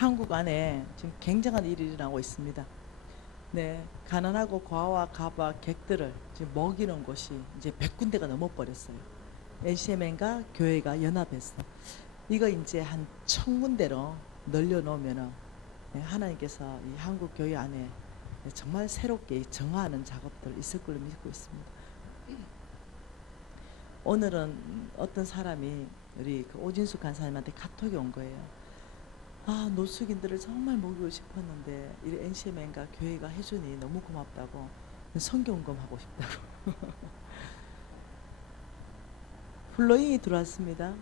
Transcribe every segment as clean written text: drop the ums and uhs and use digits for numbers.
한국 안에 지금 굉장한 일이 일어나고 있습니다. 네, 가난하고 과와 가바 객들을 지금 먹이는 곳이 이제 100군데가 넘어버렸어요. NCMN과 교회가 연합해서 이거 이제 한 1000군데로 늘려놓으면은 하나님께서 이 한국 교회 안에 정말 새롭게 정화하는 작업들 있을 걸로 믿고 있습니다. 오늘은 어떤 사람이 우리 그 오진수 간사님한테 카톡이 온 거예요. 아, 노숙인들을 정말 먹이고 싶었는데 이 NCMN과 교회가 해주니 너무 고맙다고 성경금 하고 싶다고. 플로잉이 들어왔습니다.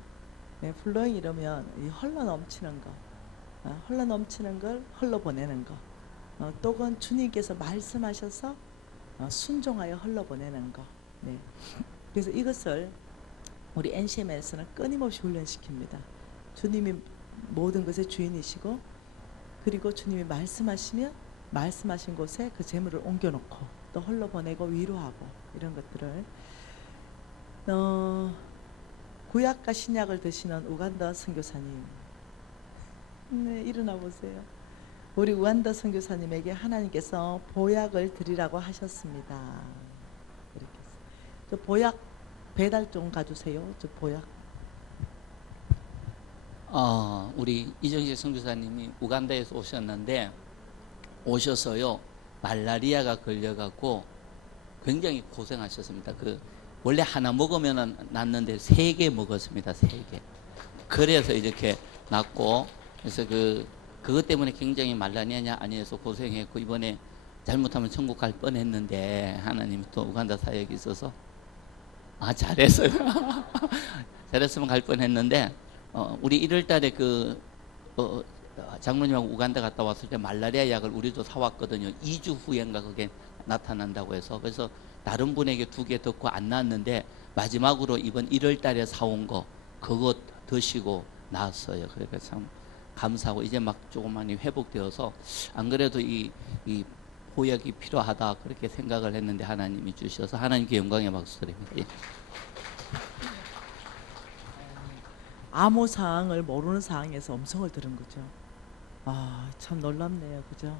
네, 플로잉 이러면 이 흘러 넘치는 거, 흘러 넘치는 걸 흘러 보내는 거, 또는 주님께서 말씀하셔서 순종하여 흘러 보내는 거. 네. 그래서 이것을 우리 NCM에서는 끊임없이 훈련시킵니다. 주님이 모든 것의 주인이시고, 그리고 주님이 말씀하시면 말씀하신 곳에 그 재물을 옮겨놓고 또 흘러보내고 위로하고 이런 것들을 구약과 신약을 드시는 우간다 선교사님, 네, 일어나 보세요. 우리 우간다 선교사님에게 하나님께서 보약을 드리라고 하셨습니다. 이렇게 저 보약 배달 좀 가주세요. 저 보약. 우리 이정식 선교사님이 우간다에서 오셨는데 오셔서요 말라리아가 걸려갖고 굉장히 고생하셨습니다. 원래 하나 먹으면 낫는데 3개 먹었습니다. 3개. 그래서 이렇게 낫고, 그래서 그것 때문에 굉장히 말라리아 안에서 고생했고, 이번에 잘못하면 천국 갈 뻔했는데 하나님이 또 우간다 사역이 있어서 잘했어요. 잘했으면 갈 뻔했는데 우리 1월달에 장로님하고 우간다 갔다 왔을 때 말라리아 약을 우리도 사왔거든요. 2주 후엔가 그게 나타난다고 해서. 그래서 다른 분에게 2개 듣고 안 나왔는데 마지막으로 이번 1월달에 사온 거 그거 드시고 나았어요. 그러니까 참 감사하고 이제 막 조금 많이 회복되어서, 안 그래도 이 보약이 필요하다 그렇게 생각을 했는데 하나님이 주셔서 하나님께 영광의 박수 드립니다. 예. 암호 사항을 모르는 상황에서 음성을 들은 거죠. 참 놀랍네요. 그죠?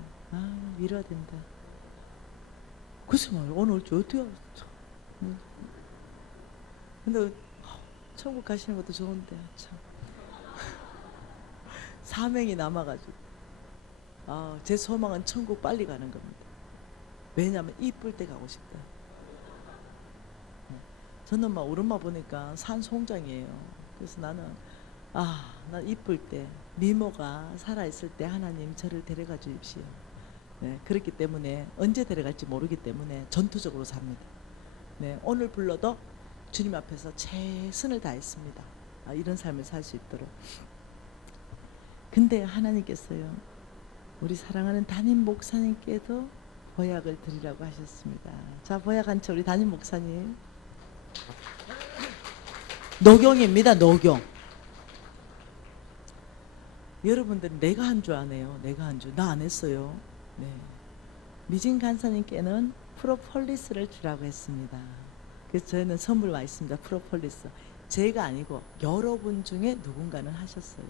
밀어야 된다. 글쎄 말이야, 오늘 어떻게 근데 천국 가시는 것도 좋은데 참 사명이 남아가지고 제 소망은 천국 빨리 가는 겁니다. 왜냐하면 이쁠 때 가고 싶다. 저는 막 우리 엄마 보니까 산송장이에요. 그래서 나는 난 이쁠 때, 미모가 살아있을 때 하나님 저를 데려가 주십시오. 네, 그렇기 때문에 언제 데려갈지 모르기 때문에 전투적으로 삽니다. 네, 오늘 불러도 주님 앞에서 최선을 다했습니다. 이런 삶을 살 수 있도록. 근데 하나님께서요, 우리 사랑하는 담임 목사님께도 보약을 드리라고 하셨습니다. 자, 보약 한 채 우리 담임 목사님. 녹용입니다. 녹용. 여러분들은 내가 한 줄 아네요. 내가 한 줄. 나 안 했어요. 네. 미진 간사님께는 프로폴리스를 주라고 했습니다. 그래서 저희는 선물 와 있습니다. 프로폴리스. 제가 아니고 여러분 중에 누군가는 하셨어요.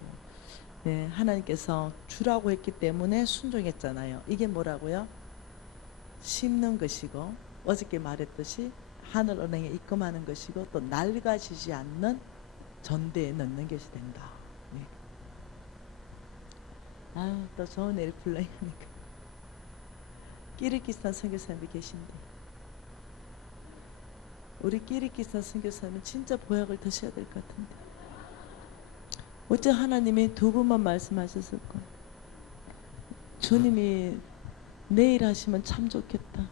네, 하나님께서 주라고 했기 때문에 순종했잖아요. 이게 뭐라고요? 심는 것이고, 어저께 말했듯이 하늘 은행에 입금하는 것이고, 또 낡아지지 않는 전대에 넣는 것이 된다. 네. 또 좋은 일 불러이니까. 끼리키스탄 선교사님이 계신데, 우리 끼리키스탄 선교사님은 진짜 보약을 드셔야 될 것 같은데, 어째 하나님이 2분만 말씀하셨을까? 주님이 내일 하시면 참 좋겠다.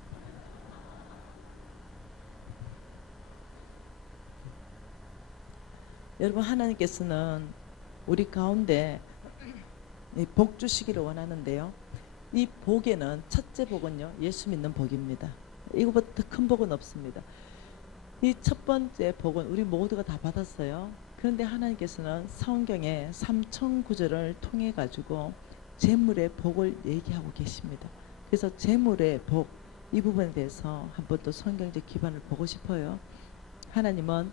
여러분, 하나님께서는 우리 가운데 복 주시기를 원하는데요, 이 복에는 첫째 복은요, 예수 믿는 복입니다. 이거보다 더 큰 복은 없습니다. 이 첫 번째 복은 우리 모두가 다 받았어요. 그런데 하나님께서는 성경의 3,000구절을 통해 가지고 재물의 복을 얘기하고 계십니다. 그래서 재물의 복, 이 부분에 대해서 한번 또 성경적 기반을 보고 싶어요. 하나님은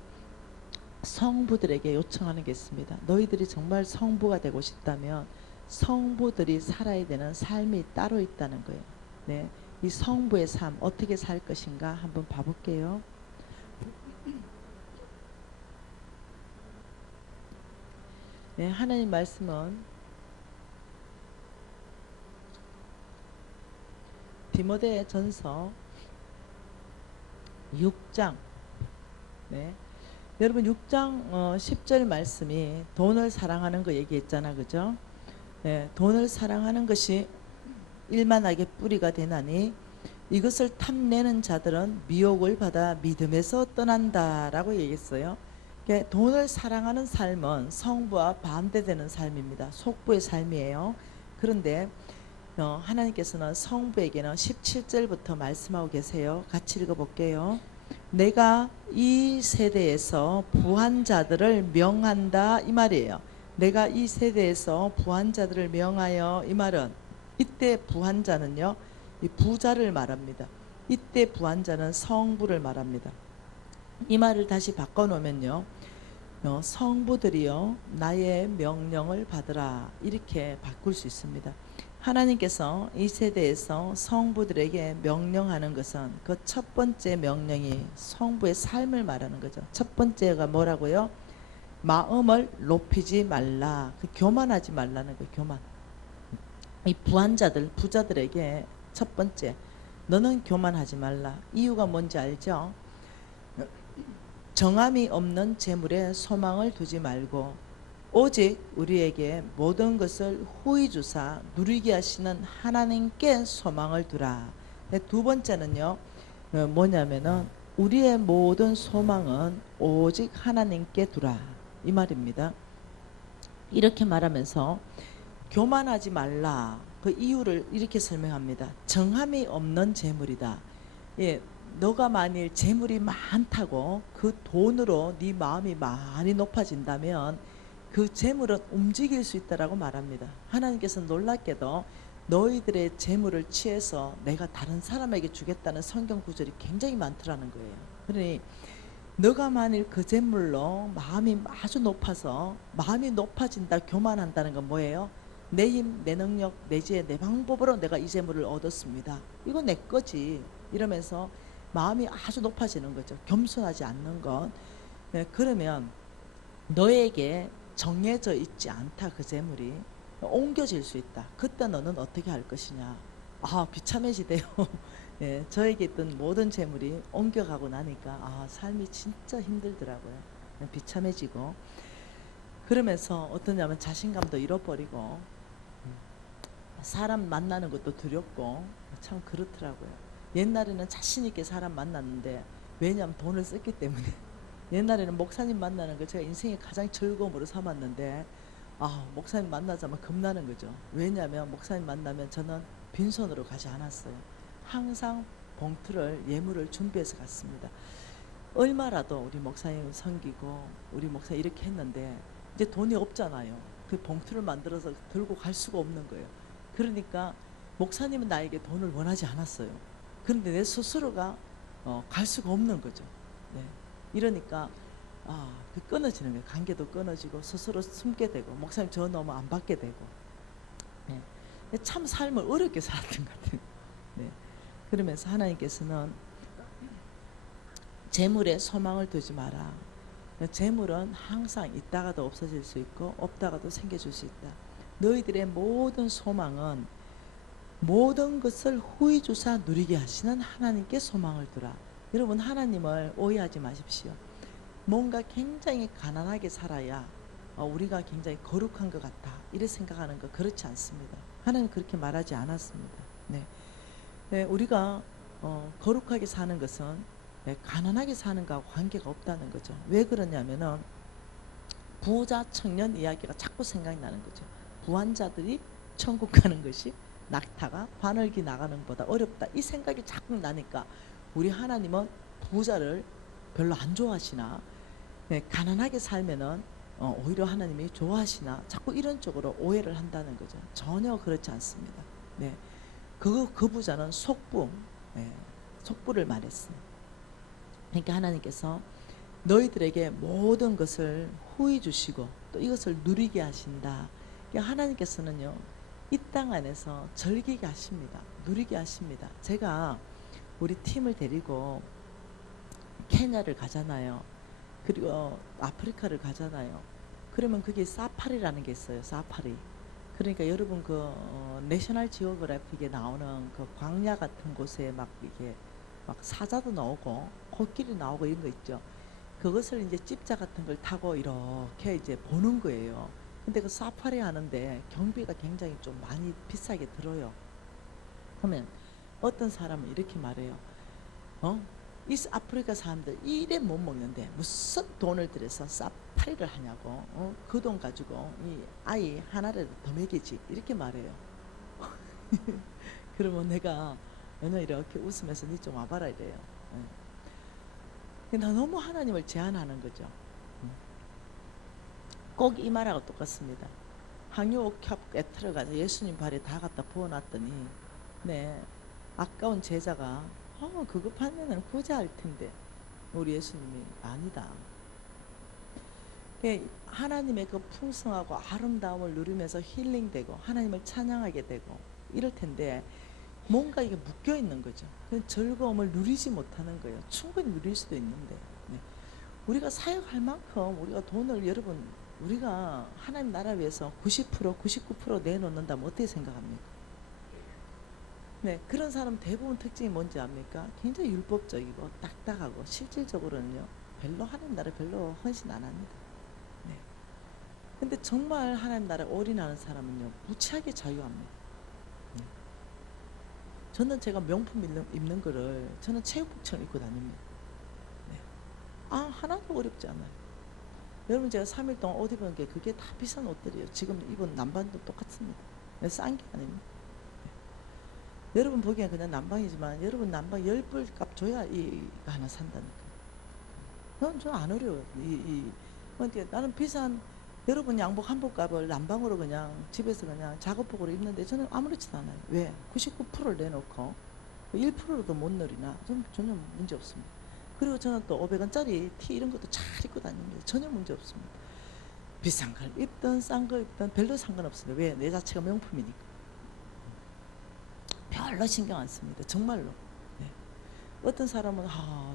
성부들에게 요청하는 게 있습니다. 너희들이 정말 성부가 되고 싶다면 성부들이 살아야 되는 삶이 따로 있다는 거예요. 네, 이 성부의 삶 어떻게 살 것인가 한번 봐볼게요. 네, 하나님 말씀은 디모데 전서 6장, 네, 여러분 6장 10절 말씀이 돈을 사랑하는 거 얘기했잖아, 그죠? 네, 돈을 사랑하는 것이 일만하게 뿌리가 되나니 이것을 탐내는 자들은 미혹을 받아 믿음에서 떠난다라고 얘기했어요. 그러니까 돈을 사랑하는 삶은 성부와 반대되는 삶입니다. 속부의 삶이에요. 그런데 하나님께서는 성부에게는 17절부터 말씀하고 계세요. 같이 읽어볼게요. 내가 이 세대에서 부한 자들을 명한다 이 말이에요. 내가 이 세대에서 부한 자들을 명하여 이 말은 이때 부한 자는요, 이 부자를 말합니다. 이때 부한 자는 성부를 말합니다. 이 말을 다시 바꿔놓으면요, 성부들이요 나의 명령을 받으라 이렇게 바꿀 수 있습니다. 하나님께서 이 세대에서 성부들에게 명령하는 것은 그 첫 번째 명령이 성부의 삶을 말하는 거죠. 첫 번째가 뭐라고요? 마음을 높이지 말라. 그 교만하지 말라는 거예요. 교만. 이 부한자들, 부자들에게 첫 번째, 너는 교만하지 말라. 이유가 뭔지 알죠? 정함이 없는 재물에 소망을 두지 말고 오직 우리에게 모든 것을 후히 주사 누리게 하시는 하나님께 소망을 두라. 두 번째는요, 뭐냐면은 우리의 모든 소망은 오직 하나님께 두라 이 말입니다. 이렇게 말하면서 교만하지 말라. 그 이유를 이렇게 설명합니다. 정함이 없는 재물이다. 예, 너가 만일 재물이 많다고 그 돈으로 네 마음이 많이 높아진다면 그 재물은 움직일 수 있다라고 말합니다. 하나님께서 놀랍게도 너희들의 재물을 취해서 내가 다른 사람에게 주겠다는 성경 구절이 굉장히 많더라는 거예요. 그러니 너가 만일 그 재물로 마음이 아주 높아서 마음이 높아진다, 교만한다는 건 뭐예요? 내 힘, 내 능력, 내 지혜, 내 방법으로 내가 이 재물을 얻었습니다. 이거 내 거지. 이러면서 마음이 아주 높아지는 거죠. 겸손하지 않는 것. 네, 그러면 너에게 정해져 있지 않다. 그 재물이 옮겨질 수 있다. 그때 너는 어떻게 할 것이냐. 아, 비참해지대요. 네, 저에게 있던 모든 재물이 옮겨가고 나니까 삶이 진짜 힘들더라고요. 비참해지고 그러면서 어떠냐면 자신감도 잃어버리고 사람 만나는 것도 두렵고 참 그렇더라고요. 옛날에는 자신 있게 사람 만났는데 왜냐하면 돈을 썼기 때문에 옛날에는 목사님 만나는 걸 제가 인생의 가장 즐거움으로 삼았는데 목사님 만나자면 겁나는 거죠. 왜냐하면 목사님 만나면 저는 빈손으로 가지 않았어요. 항상 봉투를 예물을 준비해서 갔습니다. 얼마라도 우리 목사님 섬기고 우리 목사 이렇게 했는데 이제 돈이 없잖아요. 그 봉투를 만들어서 들고 갈 수가 없는 거예요. 그러니까 목사님은 나에게 돈을 원하지 않았어요. 그런데 내 스스로가 갈 수가 없는 거죠. 네. 이러니까 그 끊어지는 거예요. 관계도 끊어지고 스스로 숨게 되고 목사님 전화 오면 안 받게 되고. 네. 참 삶을 어렵게 살았던 것 같아요. 네. 그러면서 하나님께서는 재물에 소망을 두지 마라. 재물은 항상 있다가도 없어질 수 있고 없다가도 생겨줄 수 있다. 너희들의 모든 소망은 모든 것을 후히 주사 누리게 하시는 하나님께 소망을 두라. 여러분 하나님을 오해하지 마십시오. 뭔가 굉장히 가난하게 살아야 우리가 굉장히 거룩한 것 같다 이렇게 생각하는 거 그렇지 않습니다. 하나님 그렇게 말하지 않았습니다. 네. 네, 우리가 거룩하게 사는 것은 가난하게 사는 것과 관계가 없다는 거죠. 왜 그러냐면은 부자 청년 이야기가 자꾸 생각이 나는 거죠. 부한 자들이 천국 가는 것이 낙타가 바늘기 나가는 것보다 어렵다 이 생각이 자꾸 나니까 우리 하나님은 부자를 별로 안 좋아하시나, 가난하게 살면은 오히려 하나님이 좋아하시나 자꾸 이런 쪽으로 오해를 한다는 거죠. 전혀 그렇지 않습니다. 네, 그 부자는 속부, 속부를 말했어요. 그러니까 하나님께서 너희들에게 모든 것을 후히 주시고 또 이것을 누리게 하신다. 그러니까 하나님께서는요, 이 땅 안에서 즐기게 하십니다. 누리게 하십니다. 제가 우리 팀을 데리고 케냐를 가잖아요. 그리고 아프리카를 가잖아요. 그러면 그게 사파리라는 게 있어요. 사파리. 그러니까 여러분 그 내셔널 지오그래픽에 나오는 그 광야 같은 곳에 막 이게 막 사자도 나오고 코끼리 나오고 이런 거 있죠. 그것을 이제 집자 같은 걸 타고 이렇게 이제 보는 거예요. 근데 그 사파리 하는데 경비가 굉장히 좀 많이 비싸게 들어요. 그러면 어떤 사람은 이렇게 말해요. 이 아프리카 사람들 이래 못 먹는데 무슨 돈을 들여서 사파리를 하냐고. 그 돈 가지고 이 아이 하나라도 더 먹이지. 이렇게 말해요. 그러면 내가 너는 이렇게 웃으면서 니 좀 와봐라 이래요. 나 너무 하나님을 제한하는 거죠. 꼭 이 말하고 똑같습니다. 항유옥합에 들어가서 예수님 발에 다 갖다 부어놨더니 네 아까운 제자가 그거 팔면은 부자할 텐데 우리 예수님이 아니다. 하나님의 그 풍성하고 아름다움을 누리면서 힐링되고 하나님을 찬양하게 되고 이럴 텐데 뭔가 이게 묶여 있는 거죠. 그 즐거움을 누리지 못하는 거예요. 충분히 누릴 수도 있는데 우리가 사역할 만큼 우리가 돈을 여러분 우리가 하나님 나라 위해서 90% 99% 내놓는다면 어떻게 생각합니까? 네, 그런 사람 대부분 특징이 뭔지 압니까? 굉장히 율법적이고 딱딱하고 실질적으로는요 별로 하나님 나라 별로 헌신 안 합니다. 네. 근데 정말 하나님 나라에 올인하는 사람은요 무지하게 자유합니다. 네. 저는 제가 명품 입는 거를 저는 체육복처럼 입고 다닙니다. 네. 하나도 어렵지 않아요. 여러분 제가 3일 동안 옷 입은 게 그게 다 비싼 옷들이에요. 지금 입은 남방도 똑같습니다. 싼 게 아닙니다. 네. 여러분 보기엔 그냥 남방이지만 여러분 남방 10불 값 줘야 이거 하나 산다니까. 그건 좀 안 어려워요. 그러니까 나는 비싼 여러분 양복 한복 값을 남방으로 그냥 집에서 그냥 작업복으로 입는데 저는 아무렇지도 않아요. 왜? 99%를 내놓고 1%로도 못 누리나? 저는 전혀 문제 없습니다. 그리고 저는 또 500원짜리 티 이런 것도 잘 입고 다닙니다. 전혀 문제 없습니다. 비싼 걸 입든 싼 거 입든 별로 상관없습니다. 왜? 내 자체가 명품이니까. 별로 신경 안 씁니다. 정말로. 네. 어떤 사람은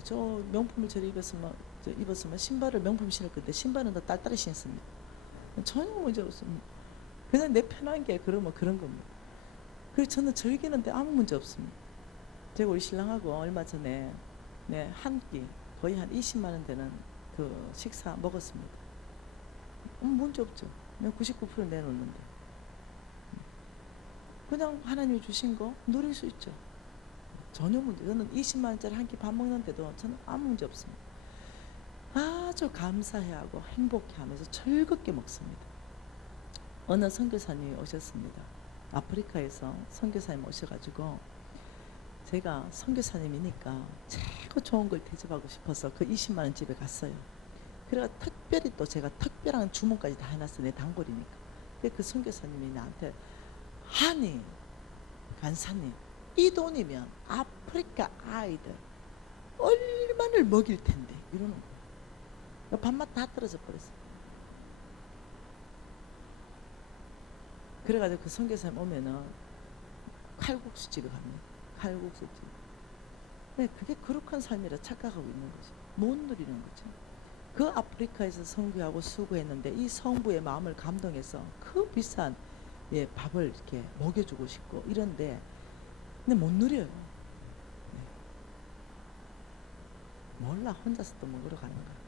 저 명품을 저리 입었으면 신발을 명품 신을 건데 신발은 더 딸딸이 신습니다. 전혀 문제 없습니다. 그냥 내 편한 게 그러면 그런 겁니다. 그래서 저는 즐기는데 아무 문제 없습니다. 제가 우리 신랑하고 얼마 전에 한 끼 거의 한 20만 원 되는 그 식사 먹었습니다. 문제 없죠. 그냥 99% 내놓는데 그냥 하나님이 주신 거 누릴 수 있죠. 전혀 문제. 저는 20만 원짜리 한 끼 밥 먹는데도 저는 아무 문제 없습니다. 아주 감사해하고 행복해하면서 즐겁게 먹습니다. 어느 선교사님이 오셨습니다. 아프리카에서 선교사님 오셔가지고 제가 선교사님이니까 최고 좋은 걸 대접하고 싶어서 그 20만 원 집에 갔어요. 그래가 특별히 또 제가 특별한 주문까지 다 해놨어요. 내 단골이니까. 근데 그 선교사님이 나한테 하니 간사님 이 돈이면 아프리카 아이들 얼마를 먹일 텐데 이러는 거예요. 밥맛 다 떨어져 버렸어요. 그래가지고 그 선교사님 오면은 칼국수 집에 갑니다. 칼국수 집. 네, 그게 거룩한 삶이라 착각하고 있는 거죠. 못 누리는 거죠. 그 아프리카에서 선교하고 수고했는데 이 성부의 마음을 감동해서 그 비싼 밥을 이렇게 먹여주고 싶고 이런데 근데 못 누려요. 네. 몰라 혼자서 또 먹으러 가는 거야.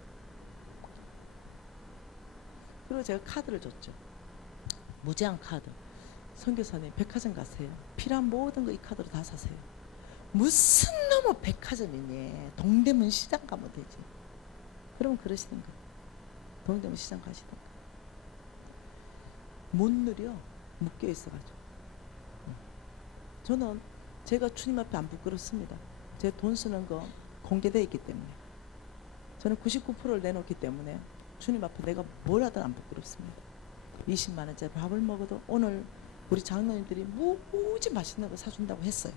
그리고 제가 카드를 줬죠. 무제한 카드. 선교사님 백화점 가세요. 필요한 모든 거 이 카드로 다 사세요. 무슨 놈의 백화점이니 동대문 시장 가면 되지. 그러면 그러시는 거예요. 동대문 시장 가시던가. 못 누려. 묶여 있어가지고. 저는 제가 주님 앞에 안 부끄럽습니다. 제 돈 쓰는 거 공개되어 있기 때문에. 저는 99%를 내놓기 때문에 주님 앞에 내가 뭘 하든 안 부끄럽습니다. 20만 원짜리 밥을 먹어도 오늘 우리 장로님들이 무지 맛있는 거 사준다고 했어요.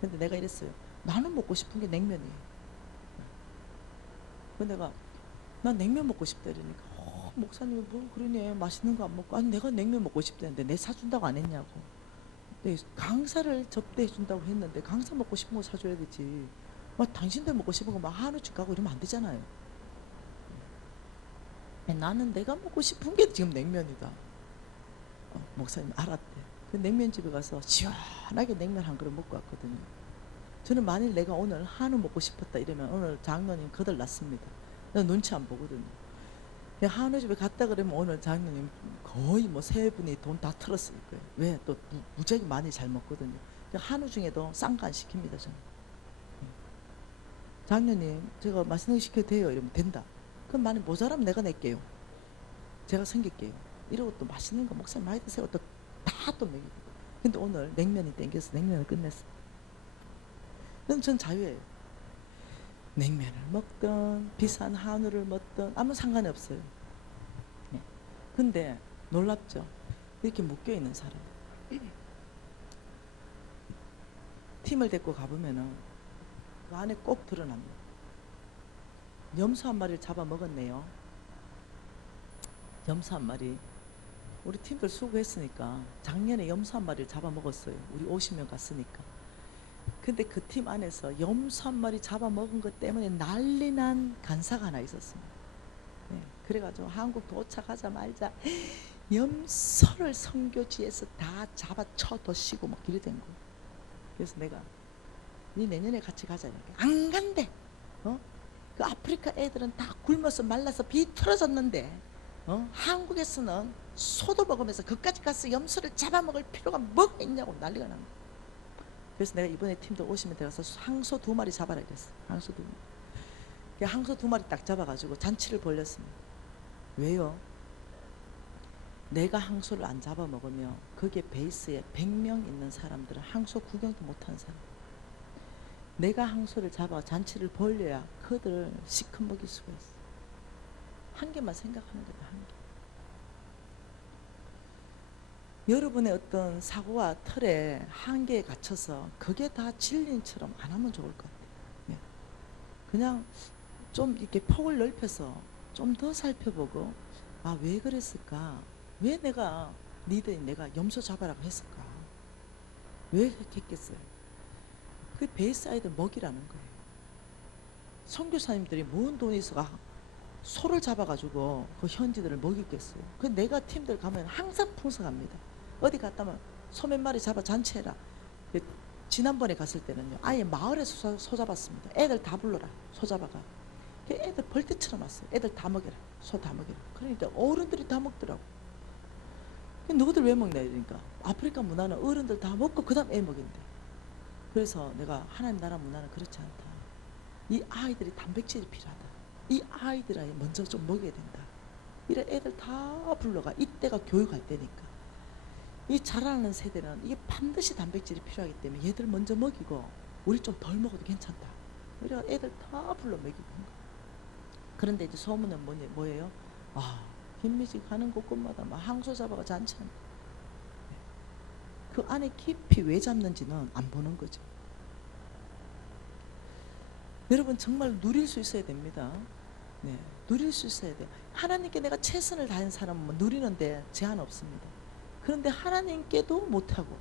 근데 내가 이랬어요. 나는 먹고 싶은 게 냉면이에요. 근데 내가 난 냉면 먹고 싶다 이러니까 목사님이 뭐 그러네, 맛있는 거 안 먹고. 아니 내가 냉면 먹고 싶다는데 내 사준다고 안 했냐고. 네, 강사를 접대해 준다고 했는데 강사 먹고 싶은 거 사줘야 되지. 막 당신들 먹고 싶은 거 막 한우집 가고 이러면 안 되잖아요. 나는 내가 먹고 싶은 게 지금 냉면이다. 목사님 알았대. 그 냉면집에 가서 시원하게 냉면 한 그릇 먹고 왔거든요. 저는 만일 내가 오늘 한우 먹고 싶었다 이러면 오늘 장로님 거들났습니다. 눈치 안 보거든요. 한우집에 갔다 그러면 오늘 장로님 거의 뭐 세 분이 돈 다 틀었을 거예요. 왜? 또 무지하게 많이 잘 먹거든요. 한우 중에도 싼 거 안 시킵니다 저는. 장로님 제가 맛있는 거 시켜도 돼요? 이러면 된다. 그럼 만약 모자라면 내가 낼게요. 제가 챙길게요. 이러고 또 맛있는 거 목사님 많이 드세요. 또 다 또 먹이고. 근데 오늘 냉면이 땡겨서 냉면을 끝냈어. 그럼 전 자유예요. 냉면을 먹든 비싼 한우를 먹든 아무 상관이 없어요. 네. 근데 놀랍죠. 이렇게 묶여있는 사람. 팀을 데리고 가보면은 그 안에 꼭 드러납니다. 염소 한 마리를 잡아먹었네요. 염소 한 마리. 우리 팀들 수고했으니까 작년에 염소 한 마리를 잡아먹었어요. 우리 50명 갔으니까. 근데 그 팀 안에서 염소 한 마리 잡아먹은 것 때문에 난리난 간사가 하나 있었습니다. 네, 그래가지고 한국 도착하자마자 염소를 선교지에서 다 잡아쳐 도시고 막 이래 된 거예요. 그래서 내가 니 내년에 같이 가자 이렇게. 안 간대. 그 아프리카 애들은 다 굶어서 말라서 비틀어졌는데 한국에서는 소도 먹으면서 그까지 가서 염소를 잡아먹을 필요가 뭐가 있냐고 난리가 난 거예요. 그래서 내가 이번에 팀들 오시면 들어가서 항소 2마리 잡아라 그랬어. 항소 2마리. 항소 2마리 딱 잡아가지고 잔치를 벌렸습니다. 왜요? 내가 항소를 안 잡아먹으면 거기에 베이스에 100명 있는 사람들은 항소 구경도 못하는 사람. 내가 항소를 잡아 잔치를 벌려야 그들을 시큰 먹일 수가 있어. 한 개만 생각하는 거다. 한 개. 여러분의 어떤 사고와 틀에 한계에 갇혀서 그게 다 진리처럼 안 하면 좋을 것 같아요. 네. 그냥 좀 이렇게 폭을 넓혀서 좀 더 살펴보고 왜 그랬을까? 왜 내가 리더인 내가 염소 잡아라고 했을까? 왜 그렇게 했겠어요? 그 베이스 아이들 먹이라는 거예요. 선교사님들이 모은 돈이 있어가 소를 잡아가지고 그 현지들을 먹이겠어요. 그 내가 팀들 가면 항상 풍성합니다. 어디 갔다면 소 몇 마리 잡아 잔치해라. 지난번에 갔을 때는요 아예 마을에서 소 잡았습니다. 애들 다 불러라. 소 잡아가. 애들 벌떼처럼 왔어요. 애들 다 먹여라. 소 다 먹여라. 그러니까 어른들이 다 먹더라고. 너희들 왜 먹나 이러니까 아프리카 문화는 어른들 다 먹고 그 다음 애 먹인대. 그래서 내가 하나님 나라 문화는 그렇지 않다. 이 아이들이 단백질이 필요하다. 이 아이들을 먼저 좀 먹여야 된다. 이런 애들 다 불러가. 이때가 교육할 때니까. 이 자라는 세대는 이게 반드시 단백질이 필요하기 때문에 얘들 먼저 먹이고 우리 좀 덜 먹어도 괜찮다. 그래서 애들 다 불러 먹이고. 그런데 이제 소문은 뭐예요? 김미지 가는 곳곳마다 막 항소 잡아가 잔치한다. 그 안에 깊이 왜 잡는지는 안 보는 거죠. 여러분 정말 누릴 수 있어야 됩니다. 네, 누릴 수 있어야 돼요. 하나님께 내가 최선을 다한 사람은 누리는데 제한 없습니다. 그런데 하나님께도 못하고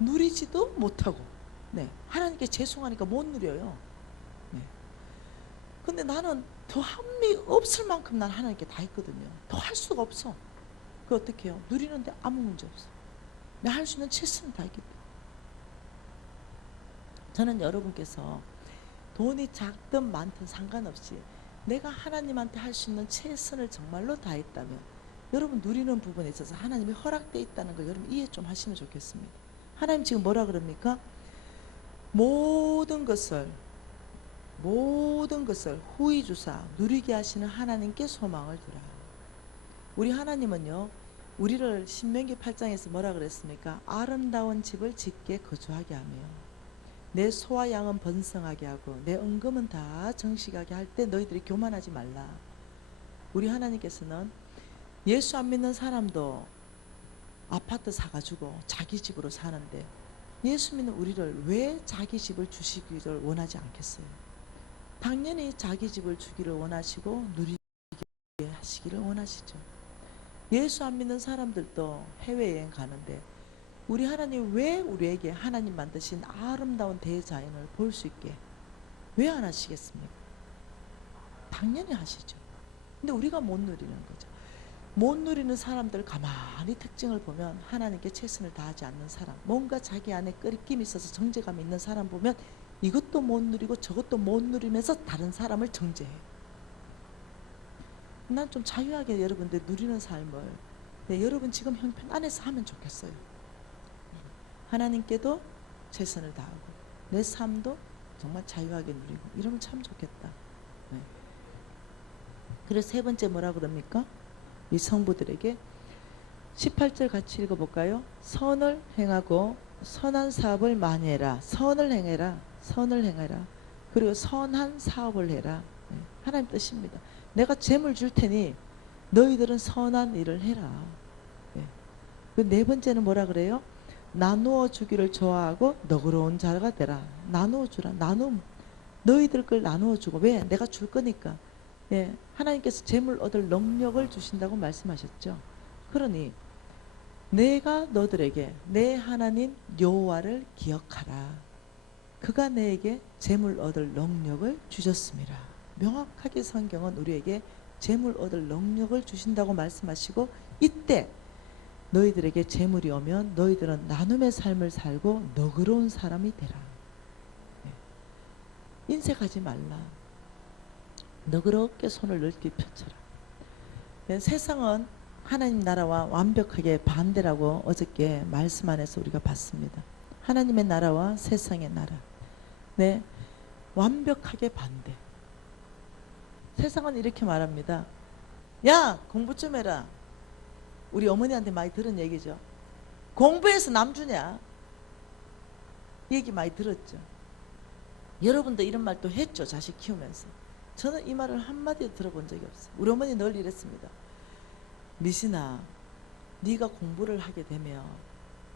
누리지도 못하고 하나님께 죄송하니까 못 누려요. 근데 나는 더 함이 없을 만큼 난 하나님께 다 했거든요. 더 할 수가 없어. 그 어떻게 해요? 누리는데 아무 문제 없어. 내가 할 수 있는 최선을 다했기 때문에. 저는 여러분께서 돈이 작든 많든 상관없이 내가 하나님한테 할 수 있는 최선을 정말로 다했다면 여러분 누리는 부분에 있어서 하나님이 허락되어 있다는 걸 여러분 이해 좀 하시면 좋겠습니다. 하나님 지금 뭐라 그럽니까? 모든 것을 후히 주사 누리게 하시는 하나님께 소망을 두라. 우리 하나님은요 우리를 신명기 8장에서 뭐라 그랬습니까? 아름다운 집을 짓게 거주하게 하며 내 소와 양은 번성하게 하고 내 은금은 다 정식하게 할 때 너희들이 교만하지 말라. 우리 하나님께서는 예수 안 믿는 사람도 아파트 사가지고 자기 집으로 사는데 예수 믿는 우리를 왜 자기 집을 주시기를 원하지 않겠어요? 당연히 자기 집을 주기를 원하시고 누리게 사시기를 원하시죠. 예수 안 믿는 사람들도 해외여행 가는데 우리 하나님 왜 우리에게 하나님 만드신 아름다운 대자연을 볼 수 있게 왜 안 하시겠습니까? 당연히 하시죠. 근데 우리가 못 누리는 거죠. 못 누리는 사람들 가만히 특징을 보면 하나님께 최선을 다하지 않는 사람, 뭔가 자기 안에 끓임이 있어서 정죄감이 있는 사람 보면 이것도 못 누리고 저것도 못 누리면서 다른 사람을 정죄해요. 난 좀 자유하게 여러분들 누리는 삶을 여러분 지금 형편 안에서 하면 좋겠어요. 하나님께도 최선을 다하고 내 삶도 정말 자유하게 누리고 이러면 참 좋겠다. 네. 그래서 세 번째 뭐라 그럽니까? 이 성부들에게 18절 같이 읽어볼까요? 선을 행하고 선한 사업을 많이 해라. 선을 행해라. 선을 행해라. 그리고 선한 사업을 해라. 네. 하나님 뜻입니다. 내가 재물 줄 테니 너희들은 선한 일을 해라. 네. 그 네 번째는 뭐라 그래요? 나누어 주기를 좋아하고 너그러운 자가 되라. 나누어 주라. 너희들 걸 나누어 주고. 왜? 내가 줄 거니까. 예, 하나님께서 재물 얻을 능력을 주신다고 말씀하셨죠. 그러니 내가 너들에게 내 하나님 여호와를 기억하라. 그가 내게 재물 얻을 능력을 주셨습니다. 명확하게 성경은 우리에게 재물 얻을 능력을 주신다고 말씀하시고 이때 너희들에게 재물이 오면 너희들은 나눔의 삶을 살고 너그러운 사람이 되라. 네. 인색하지 말라. 너그럽게 손을 넓게 펼쳐라. 네, 세상은 하나님 나라와 완벽하게 반대라고 어저께 말씀 안에서 우리가 봤습니다. 하나님의 나라와 세상의 나라. 네, 완벽하게 반대. 세상은 이렇게 말합니다. 야, 공부 좀 해라. 우리 어머니한테 많이 들은 얘기죠. 공부해서 남 주냐? 얘기 많이 들었죠. 여러분도 이런 말 또 했죠. 자식 키우면서. 저는 이 말을 한마디도 들어본 적이 없어요. 우리 어머니 늘 이랬습니다. 미신아, 네가 공부를 하게 되면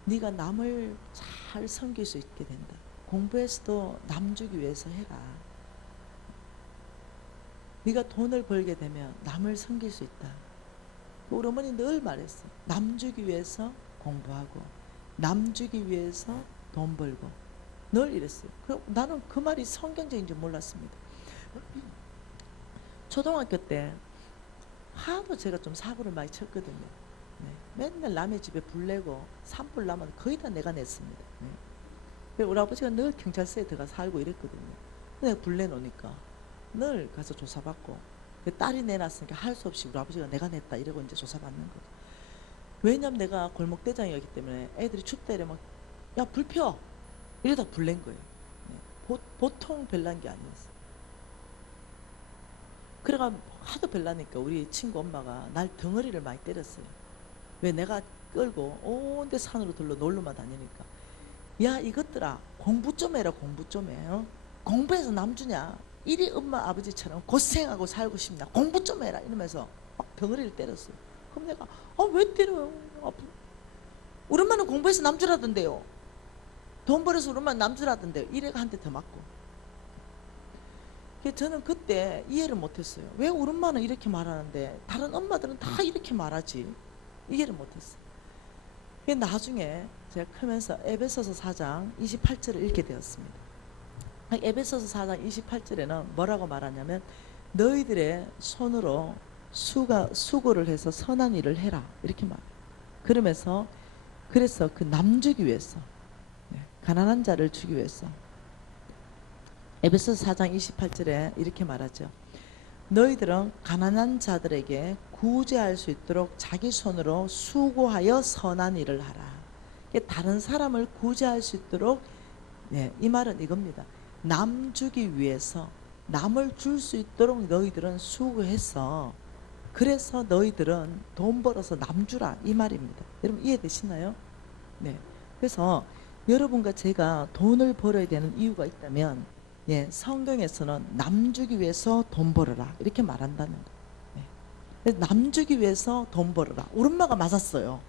네가 남을 잘 섬길 수 있게 된다. 공부해서도 남 주기 위해서 해라. 네가 돈을 벌게 되면 남을 섬길 수 있다. 우리 어머니 늘 말했어요. 남 주기 위해서 공부하고 남 주기 위해서 돈 벌고 늘 이랬어요. 나는 그 말이 성경적인 줄 몰랐습니다. 초등학교 때 하도 제가 좀 사고를 많이 쳤거든요. 네. 맨날 남의 집에 불 내고 산불 나면 거의 다 내가 냈습니다. 네. 우리 아버지가 늘 경찰서에 들어가 살고 이랬거든요. 내가 불 내놓으니까 늘 가서 조사받고 딸이 내놨으니까 할 수 없이 우리 아버지가 내가 냈다 이러고 이제 조사받는 거죠. 왜냐면 내가 골목대장이었기 때문에 애들이 춥다 이러면 야, 불 펴! 이러다 불 낸 거예요. 네. 보통 별난 게 아니었어요. 그래가 하도 별나니까 우리 친구 엄마가 날 덩어리를 많이 때렸어요. 왜? 내가 끌고 온데 산으로 들러 놀러만 다니니까. 야, 이것들아, 공부 좀 해라. 공부 좀 해. 어? 공부해서 남 주냐? 이리 엄마 아버지처럼 고생하고 살고 싶냐? 공부 좀 해라. 이러면서 막 덩어리를 때렸어요. 그럼 내가 왜 때려요? 우리 엄마는 공부해서 남 주라던데요. 돈 벌어서 우리 엄마는 남 주라던데요. 이래가 한 대 더 맞고. 저는 그때 이해를 못했어요. 왜 우리 엄마는 이렇게 말하는데 다른 엄마들은 다 이렇게 말하지? 이해를 못했어요. 나중에 제가 크면서 에베소서 4장 28절을 읽게 되었습니다. 에베소서 4장 28절에는 뭐라고 말하냐면 너희들의 손으로 수고를 해서 선한 일을 해라 이렇게 말해요. 그러면서 그래서 그 남 주기 위해서 가난한 자를 주기 위해서 에베소서 4장 28절에 이렇게 말하죠. 너희들은 가난한 자들에게 구제할 수 있도록 자기 손으로 수고하여 선한 일을 하라. 다른 사람을 구제할 수 있도록 이 말은 이겁니다. 남 주기 위해서 남을 줄 수 있도록 너희들은 수고해서 그래서 너희들은 돈 벌어서 남 주라 이 말입니다. 여러분 이해되시나요? 네. 그래서 여러분과 제가 돈을 벌어야 되는 이유가 있다면 성경에서는 남 주기 위해서 돈 벌어라 이렇게 말한다는 거예요. 남 주기 위해서 돈 벌어라. 우리 엄마가 맞았어요.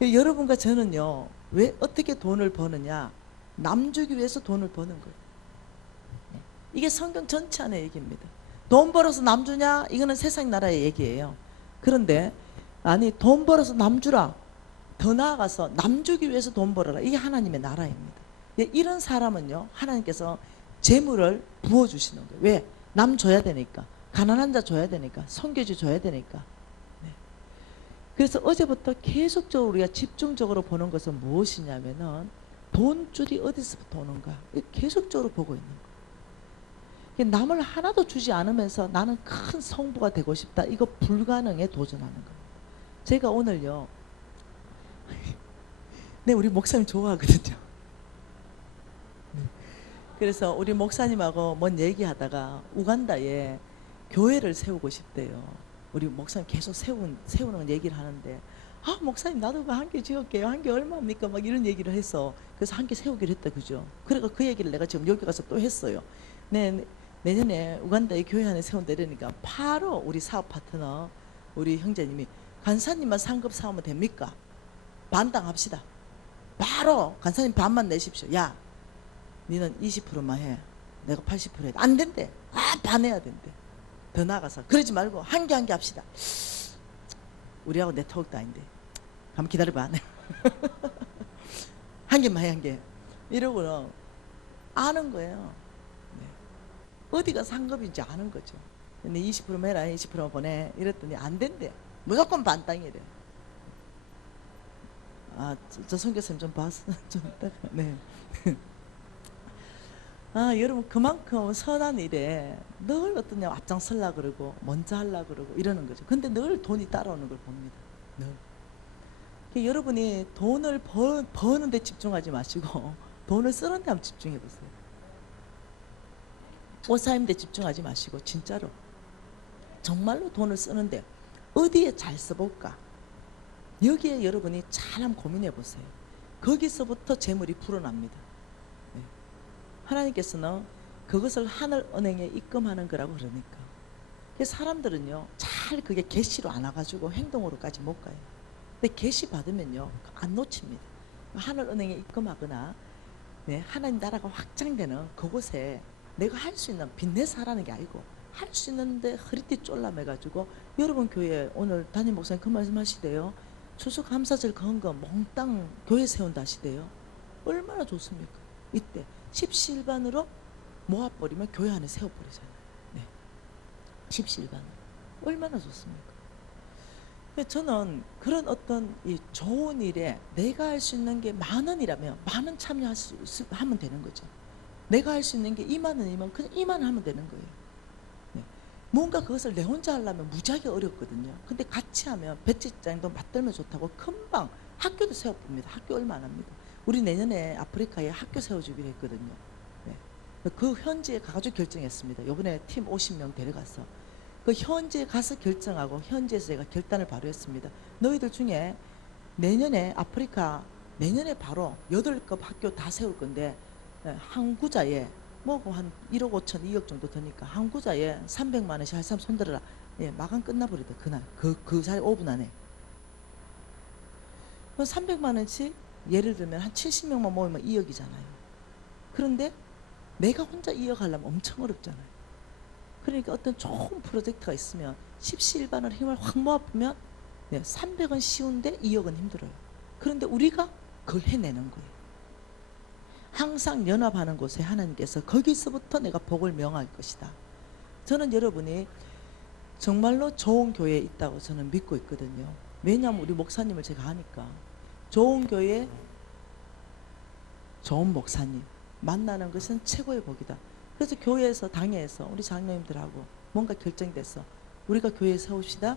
여러분과 저는요 왜 어떻게 돈을 버느냐? 남 주기 위해서 돈을 버는 거예요. 이게 성경 전체 안의 얘기입니다. 돈 벌어서 남 주냐? 이거는 세상 나라의 얘기예요. 그런데 아니 돈 벌어서 남 주라. 더 나아가서 남 주기 위해서 돈 벌어라. 이게 하나님의 나라입니다. 예, 이런 사람은요 하나님께서 재물을 부어주시는 거예요. 왜? 남 줘야 되니까. 가난한 자 줘야 되니까. 선교지 줘야 되니까. 네. 그래서 어제부터 계속적으로 우리가 집중적으로 보는 것은 무엇이냐면은 돈줄이 어디서부터 오는가 계속적으로 보고 있는 거예요. 남을 하나도 주지 않으면서 나는 큰 성부가 되고 싶다. 이거 불가능에 도전하는 거예요. 제가 오늘요 네, 우리 목사님 좋아하거든요. 네. 그래서 우리 목사님하고 뭔 얘기하다가 우간다에 교회를 세우고 싶대요. 우리 목사님 계속 세우는 얘기를 하는데 아 목사님 나도 그 한 개 지을게요. 한 개 얼마입니까? 막 이런 얘기를 해서 그래서 한 개 세우기로 했다 그죠? 그래서 그 얘기를 내가 지금 여기 가서 또 했어요. 네, 내년에 우간다에 교회 하나 세운다 이러니까 바로 우리 사업 파트너 우리 형제님이 간사님만 상급 사오면 됩니까? 반당합시다. 바로 간사님 반만 내십시오. 야 니는 20%만 해. 내가 80% 해. 안 된대. 아 반해야 된대. 더 나가서 그러지 말고 한 개 한 개 합시다. 우리하고 네트워크도 아닌데 한번 기다려봐. 한 개만 해 한 개. 이러고는 아는 거예요. 네. 어디가 상급인지 아는 거죠. 근데 20% 해라 20% 보내 이랬더니 안 된대. 무조건 반땅이래. 아, 저 선교사님 좀 봤어. 좀 네. 아, 여러분 그만큼 선한 일에 늘 어떠냐 앞장설라 그러고 먼저 하려 그러고 이러는 거죠. 근데 늘 돈이 따라오는 걸 봅니다. 늘. 그러니까 여러분이 돈을 버는 데 집중하지 마시고 돈을 쓰는 데 한번 집중해 보세요. 옷 사는 데 집중하지 마시고 진짜로 정말로 돈을 쓰는데 어디에 잘 써볼까? 여기에 여러분이 잘 한번 고민해 보세요. 거기서부터 재물이 불어납니다. 네. 하나님께서는 그것을 하늘은행에 입금하는 거라고 그러니까. 사람들은요 잘 그게 계시로 안 와가지고 행동으로까지 못 가요. 근데 계시 받으면요 안 놓칩니다. 하늘은행에 입금하거나 네, 하나님 나라가 확장되는 그곳에 내가 할 수 있는 빚내서하라는 게 아니고 할 수 있는데 허리띠 쫄라매가지고 여러분 교회 오늘 담임 목사님 그 말씀 하시대요. 추수감사절 건금 몽땅 교회 세운다 하시대요. 얼마나 좋습니까? 이때 십시일반으로 모아버리면 교회 안에 세워버리잖아요. 네. 십시일반으로 얼마나 좋습니까? 저는 그런 어떤 이 좋은 일에 내가 할 수 있는 게 10,000원이라면 10,000원 하면 되는 거죠. 내가 할 수 있는 게 20,000원이면 그냥 20,000원 하면 되는 거예요. 네. 뭔가 그것을 내 혼자 하려면 무지하게 어렵거든요. 근데 같이 하면 배치장도 맞들면 좋다고 금방 학교도 세워봅니다. 학교 얼마 안 합니다. 우리 내년에 아프리카에 학교 세워주기로 했거든요. 네. 그 현지에 가가지고 결정했습니다. 이번에 팀 50명 데려가서 그 현지에 가서 결정하고 현지에서 제가 결단을 바로 했습니다. 너희들 중에 내년에 아프리카 내년에 바로 8급 학교 다 세울 건데 한 구자에 뭐 한 1억 5천 2억 정도 드니까 한 구자에 300만 원씩 할 사람 손들어라. 예, 마감 끝나버리다 그날 그 자리 5분 안에. 그럼 300만 원씩 예를 들면 한 70명만 모이면 2억이잖아요. 그런데 내가 혼자 2억 하려면 엄청 어렵잖아요. 그러니까 어떤 좋은 프로젝트가 있으면 십시일반으로 힘을 확 모아보면 300은 쉬운데 2억은 힘들어요. 그런데 우리가 그걸 해내는 거예요. 항상 연합하는 곳에 하나님께서 거기서부터 내가 복을 명할 것이다. 저는 여러분이 정말로 좋은 교회에 있다고 저는 믿고 있거든요. 왜냐하면 우리 목사님을 제가 하니까 좋은 교회 좋은 목사님 만나는 것은 최고의 복이다. 그래서 교회에서 당회에서 우리 장로님들하고 뭔가 결정돼서 우리가 교회 세웁시다.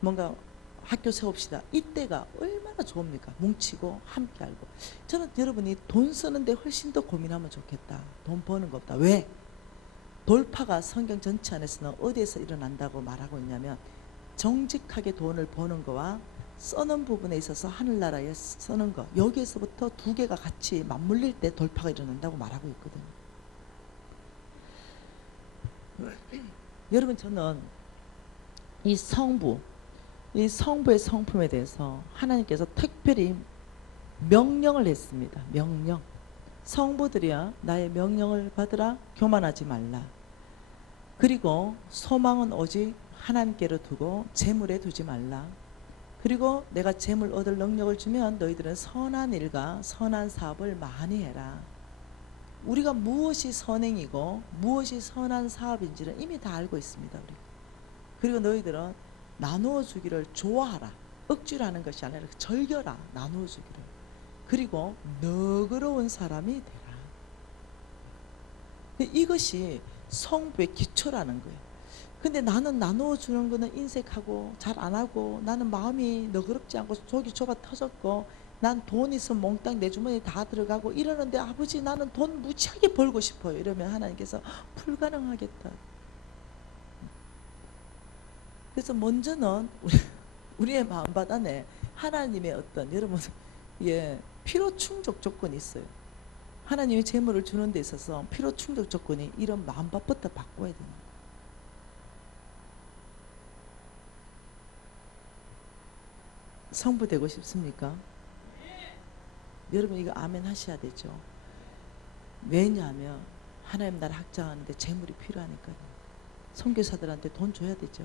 뭔가 학교 세웁시다. 이때가 얼마나 좋습니까? 뭉치고 함께 알고. 저는 여러분이 돈 쓰는데 훨씬 더 고민하면 좋겠다. 돈 버는 것보다. 왜? 돌파가 성경 전체 안에서는 어디에서 일어난다고 말하고 있냐면 정직하게 돈을 버는 거와 써는 부분에 있어서 하늘나라에 쓰는 거 여기에서부터 두 개가 같이 맞물릴 때 돌파가 일어난다고 말하고 있거든요. 여러분 저는 이 성부의 성품에 대해서 하나님께서 특별히 명령을 했습니다. 명령. 성부들이야 나의 명령을 받으라. 교만하지 말라. 그리고 소망은 오직 하나님께로 두고 재물에 두지 말라. 그리고 내가 재물 얻을 능력을 주면 너희들은 선한 일과 선한 사업을 많이 해라. 우리가 무엇이 선행이고 무엇이 선한 사업인지를 이미 다 알고 있습니다. 우리. 그리고 너희들은 나누어 주기를 좋아하라. 억지로 하는 것이 아니라 즐겨라. 나누어 주기를. 그리고 너그러운 사람이 되라. 이것이 성부의 기초라는 거예요. 근데 나는 나누어 주는 거는 인색하고 잘 안 하고 나는 마음이 너그럽지 않고 속이 좁아 터졌고 난 돈 있으면 몽땅 내 주머니에 다 들어가고 이러는데 아버지 나는 돈 무지하게 벌고 싶어요. 이러면 하나님께서 불가능하겠다. 그래서 먼저는 우리의 마음바닥에 하나님의 어떤 여러분 필요 충족 조건이 있어요. 하나님이 재물을 주는 데 있어서 필요 충족 조건이 이런 마음밥부터 바꿔야 됩니다. 성부 되고 싶습니까? 여러분 이거 아멘 하셔야 되죠. 왜냐하면 하나님 나라 확장하는데 재물이 필요하니까요. 선교사들한테 돈 줘야 되죠.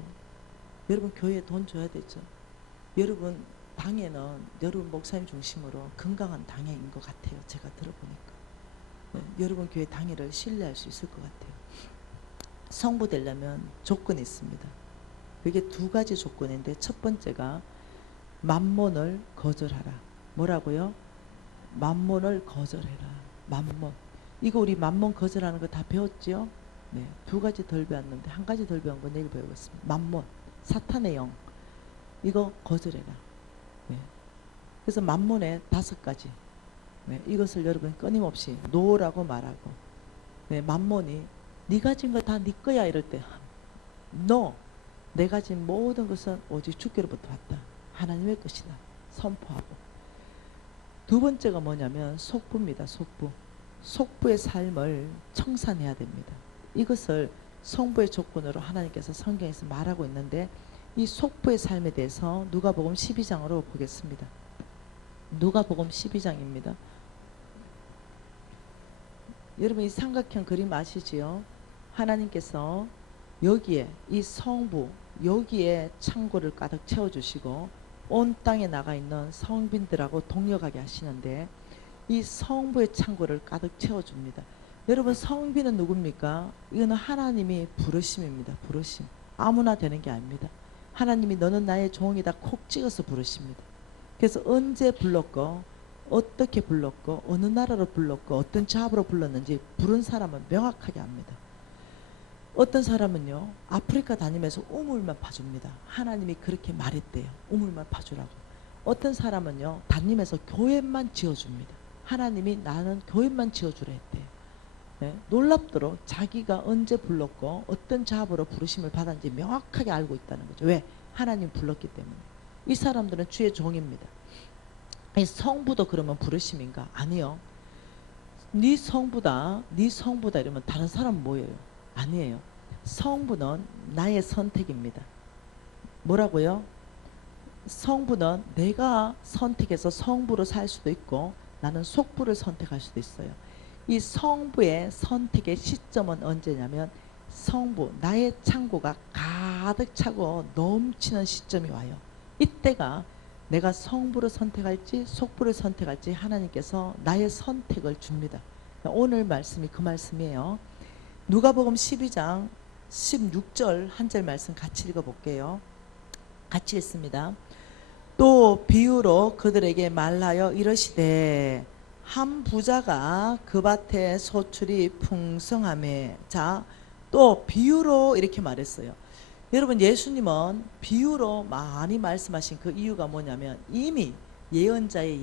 여러분 교회에 돈 줘야 되죠. 여러분 당에는 여러분 목사님 중심으로 건강한 당회인 것 같아요. 제가 들어보니까. 네, 여러분 교회 당회를 신뢰할 수 있을 것 같아요. 성부 되려면 조건이 있습니다. 그게 두 가지 조건인데 첫 번째가 만몬을 거절하라. 뭐라고요? 만몬을 거절해라. 만몬. 이거 우리 만몬 거절하는 거 다 배웠죠? 네, 두 가지 덜 배웠는데 한 가지 덜 배운 거 내일 배우겠습니다. 만몬, 사탄의 영. 이거 거절해라. 네. 그래서 만몬의 5가지. 네, 이것을 여러분 끊임없이 노라고 말하고. 네, 만몬이 네 가진 거 다 네 거야 이럴 때 no. 내 가진 모든 것은 오직 주께로부터 왔다. 하나님의 것이다. 선포하고. 두 번째가 뭐냐면 속부입니다. 속부. 속부의 삶을 청산해야 됩니다. 이것을 성부의 조건으로 하나님께서 성경에서 말하고 있는데 이 속부의 삶에 대해서 누가복음 12장으로 보겠습니다. 누가복음 12장입니다. 여러분 이 삼각형 그림 아시지요? 하나님께서 여기에 이 성부 여기에 창고를 가득 채워주시고 온 땅에 나가 있는 성빈들하고 동역하게 하시는데 이 성부의 창고를 가득 채워줍니다. 여러분 성빈은 누굽니까? 이거는 하나님이 부르심입니다. 부르심. 아무나 되는 게 아닙니다. 하나님이 너는 나의 종이다 콕 찍어서 부르십니다. 그래서 언제 불렀고 어떻게 불렀고 어느 나라로 불렀고 어떤 잡으로 불렀는지 부른 사람은 명확하게 압니다. 어떤 사람은요 아프리카 다니면서 우물만 파줍니다. 하나님이 그렇게 말했대요. 우물만 파주라고. 어떤 사람은요 다니면서 교회만 지어줍니다. 하나님이 나는 교회만 지어주라 했대요. 네? 놀랍도록 자기가 언제 불렀고 어떤 잡으로 부르심을 받았는지 명확하게 알고 있다는 거죠. 왜? 하나님 불렀기 때문에. 이 사람들은 주의 종입니다. 이 성부도 그러면 부르심인가? 아니요. 네 성부다 이러면 다른 사람은 뭐예요? 아니에요. 성부는 나의 선택입니다. 뭐라고요? 성부는 내가 선택해서 성부로 살 수도 있고 나는 속부를 선택할 수도 있어요. 이 성부의 선택의 시점은 언제냐면 성부, 나의 창고가 가득 차고 넘치는 시점이 와요. 이때가 내가 성부를 선택할지 속부를 선택할지 하나님께서 나의 선택을 줍니다. 오늘 말씀이 그 말씀이에요. 누가복음 12장 16절 한 절 말씀 같이 읽어볼게요. 같이 읽습니다. 또 비유로 그들에게 말하여 이르시되 한 부자가 그 밭에 소출이 풍성하매. 자, 또 비유로 이렇게 말했어요. 여러분 예수님은 비유로 많이 말씀하신 그 이유가 뭐냐면 이미 예언자의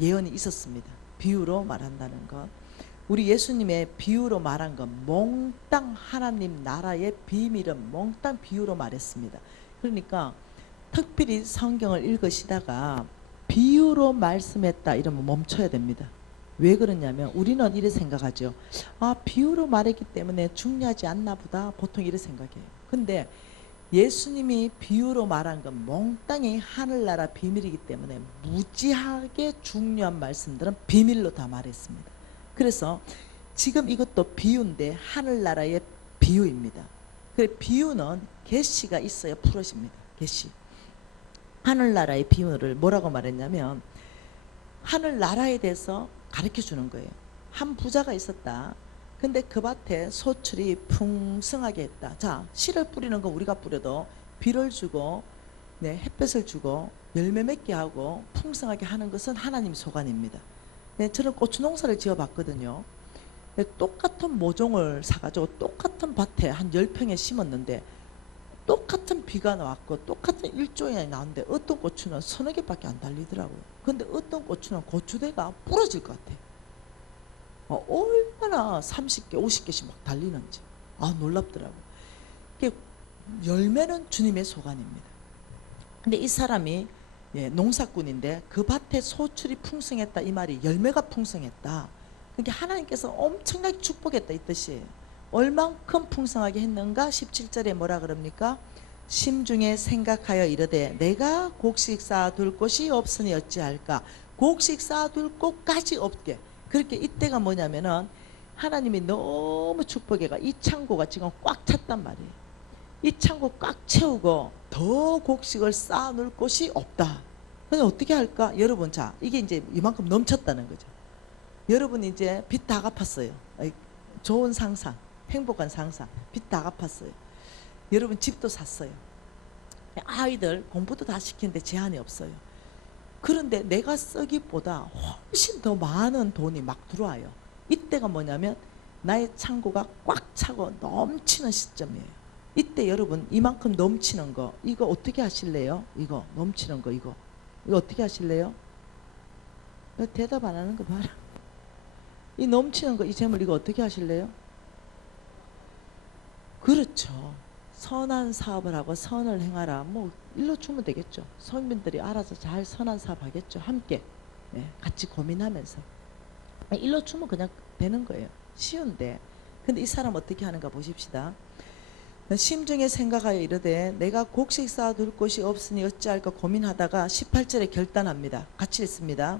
예언이 있었습니다. 비유로 말한다는 것. 우리 예수님의 비유로 말한 건 몽땅 하나님 나라의 비밀은 몽땅 비유로 말했습니다. 그러니까 특별히 성경을 읽으시다가 비유로 말씀했다 이러면 멈춰야 됩니다. 왜 그러냐면 우리는 이래 생각하죠. 아 비유로 말했기 때문에 중요하지 않나 보다 보통 이래 생각해요. 근데 예수님이 비유로 말한 건 몽땅이 하늘나라 비밀이기 때문에 무지하게 중요한 말씀들은 비밀로 다 말했습니다. 그래서 지금 이것도 비유인데 하늘나라의 비유입니다. 그래 비유는 계시가 있어야 풀어집니다. 계시. 하늘나라의 비유를 뭐라고 말했냐면 하늘나라에 대해서 가르쳐 주는 거예요. 한 부자가 있었다. 근데 그 밭에 소출이 풍성하게 했다. 자, 씨를 뿌리는 거 우리가 뿌려도 비를 주고 네, 햇볕을 주고 열매 맺게 하고 풍성하게 하는 것은 하나님의 소관입니다. 네, 저는 고추 농사를 지어봤거든요. 네, 똑같은 모종을 사가지고 똑같은 밭에 한 10평에 심었는데 똑같은 비가 나왔고 똑같은 일조량이 나왔는데 어떤 고추는 서너 개밖에 안 달리더라고요. 근데 어떤 고추는 고추대가 부러질 것 같아. 얼마나 30개, 50개씩 막 달리는지. 놀랍더라고요. 열매는 주님의 소관입니다. 근데 이 사람이 농사꾼인데 그 밭에 소출이 풍성했다 이 말이 열매가 풍성했다. 그러니까 하나님께서 엄청나게 축복했다 이 뜻이에요. 얼만큼 풍성하게 했는가? 17절에 뭐라 그럽니까? 심중에 생각하여 이르되 내가 곡식 쌓아둘 곳이 없으니 어찌할까? 곡식 쌓아둘 곳까지 없게. 그렇게 이때가 뭐냐면은 하나님이 너무 축복해가 이 창고가 지금 꽉 찼단 말이에요. 이 창고 꽉 채우고 더 곡식을 쌓아놓을 곳이 없다. 그럼 어떻게 할까? 여러분, 자, 이게 이제 이만큼 넘쳤다는 거죠. 여러분이 이제 빚 다 갚았어요. 좋은 상상, 행복한 상상, 빚 다 갚았어요. 여러분 집도 샀어요. 아이들 공부도 다 시키는데 제한이 없어요. 그런데 내가 쓰기보다 훨씬 더 많은 돈이 막 들어와요. 이때가 뭐냐면 나의 창고가 꽉 차고 넘치는 시점이에요. 이때 여러분 이만큼 넘치는 거 이거 어떻게 하실래요? 이거 넘치는 거 이거 어떻게 하실래요? 대답 안 하는 거 봐라. 이 넘치는 거 이 재물 이거 어떻게 하실래요? 그렇죠. 선한 사업을 하고 선을 행하라. 뭐 일러 주면 되겠죠. 성민들이 알아서 잘 선한 사업 하겠죠. 함께 같이 고민하면서 일러 주면 그냥 되는 거예요. 쉬운데. 근데 이 사람 어떻게 하는가 보십시다. 심중에 생각하여 이르되 내가 곡식 쌓아둘 곳이 없으니 어찌할까 고민하다가 18절에 결단합니다. 같이 읽습니다.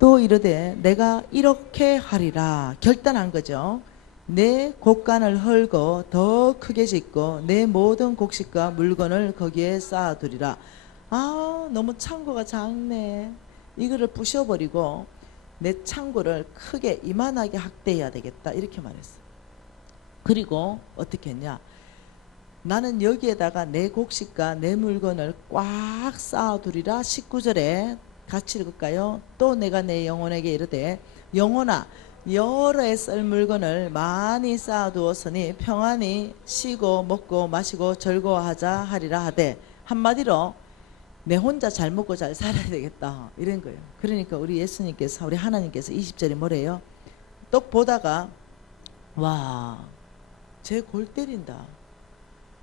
또 이르되 내가 이렇게 하리라. 결단한 거죠. 내 곡간을 헐고 더 크게 짓고 내 모든 곡식과 물건을 거기에 쌓아두리라. 너무 창고가 작네. 이거를 부셔버리고 내 창고를 크게 이만하게 확대해야 되겠다. 이렇게 말했어요. 그리고 어떻게 했냐. 나는 여기에다가 내 곡식과 내 물건을 꽉 쌓아두리라. 19절에 같이 읽을까요? 또 내가 내 영혼에게 이르되 영혼아 여러 해 쓸 물건을 많이 쌓아두었으니 평안히 쉬고 먹고 마시고 즐거워하자 하리라 하되 한마디로 내 혼자 잘 먹고 잘 살아야 되겠다 이런 거예요. 그러니까 우리 예수님께서 우리 하나님께서 20절에 뭐래요? 떡 보다가 와, 쟤 골 때린다.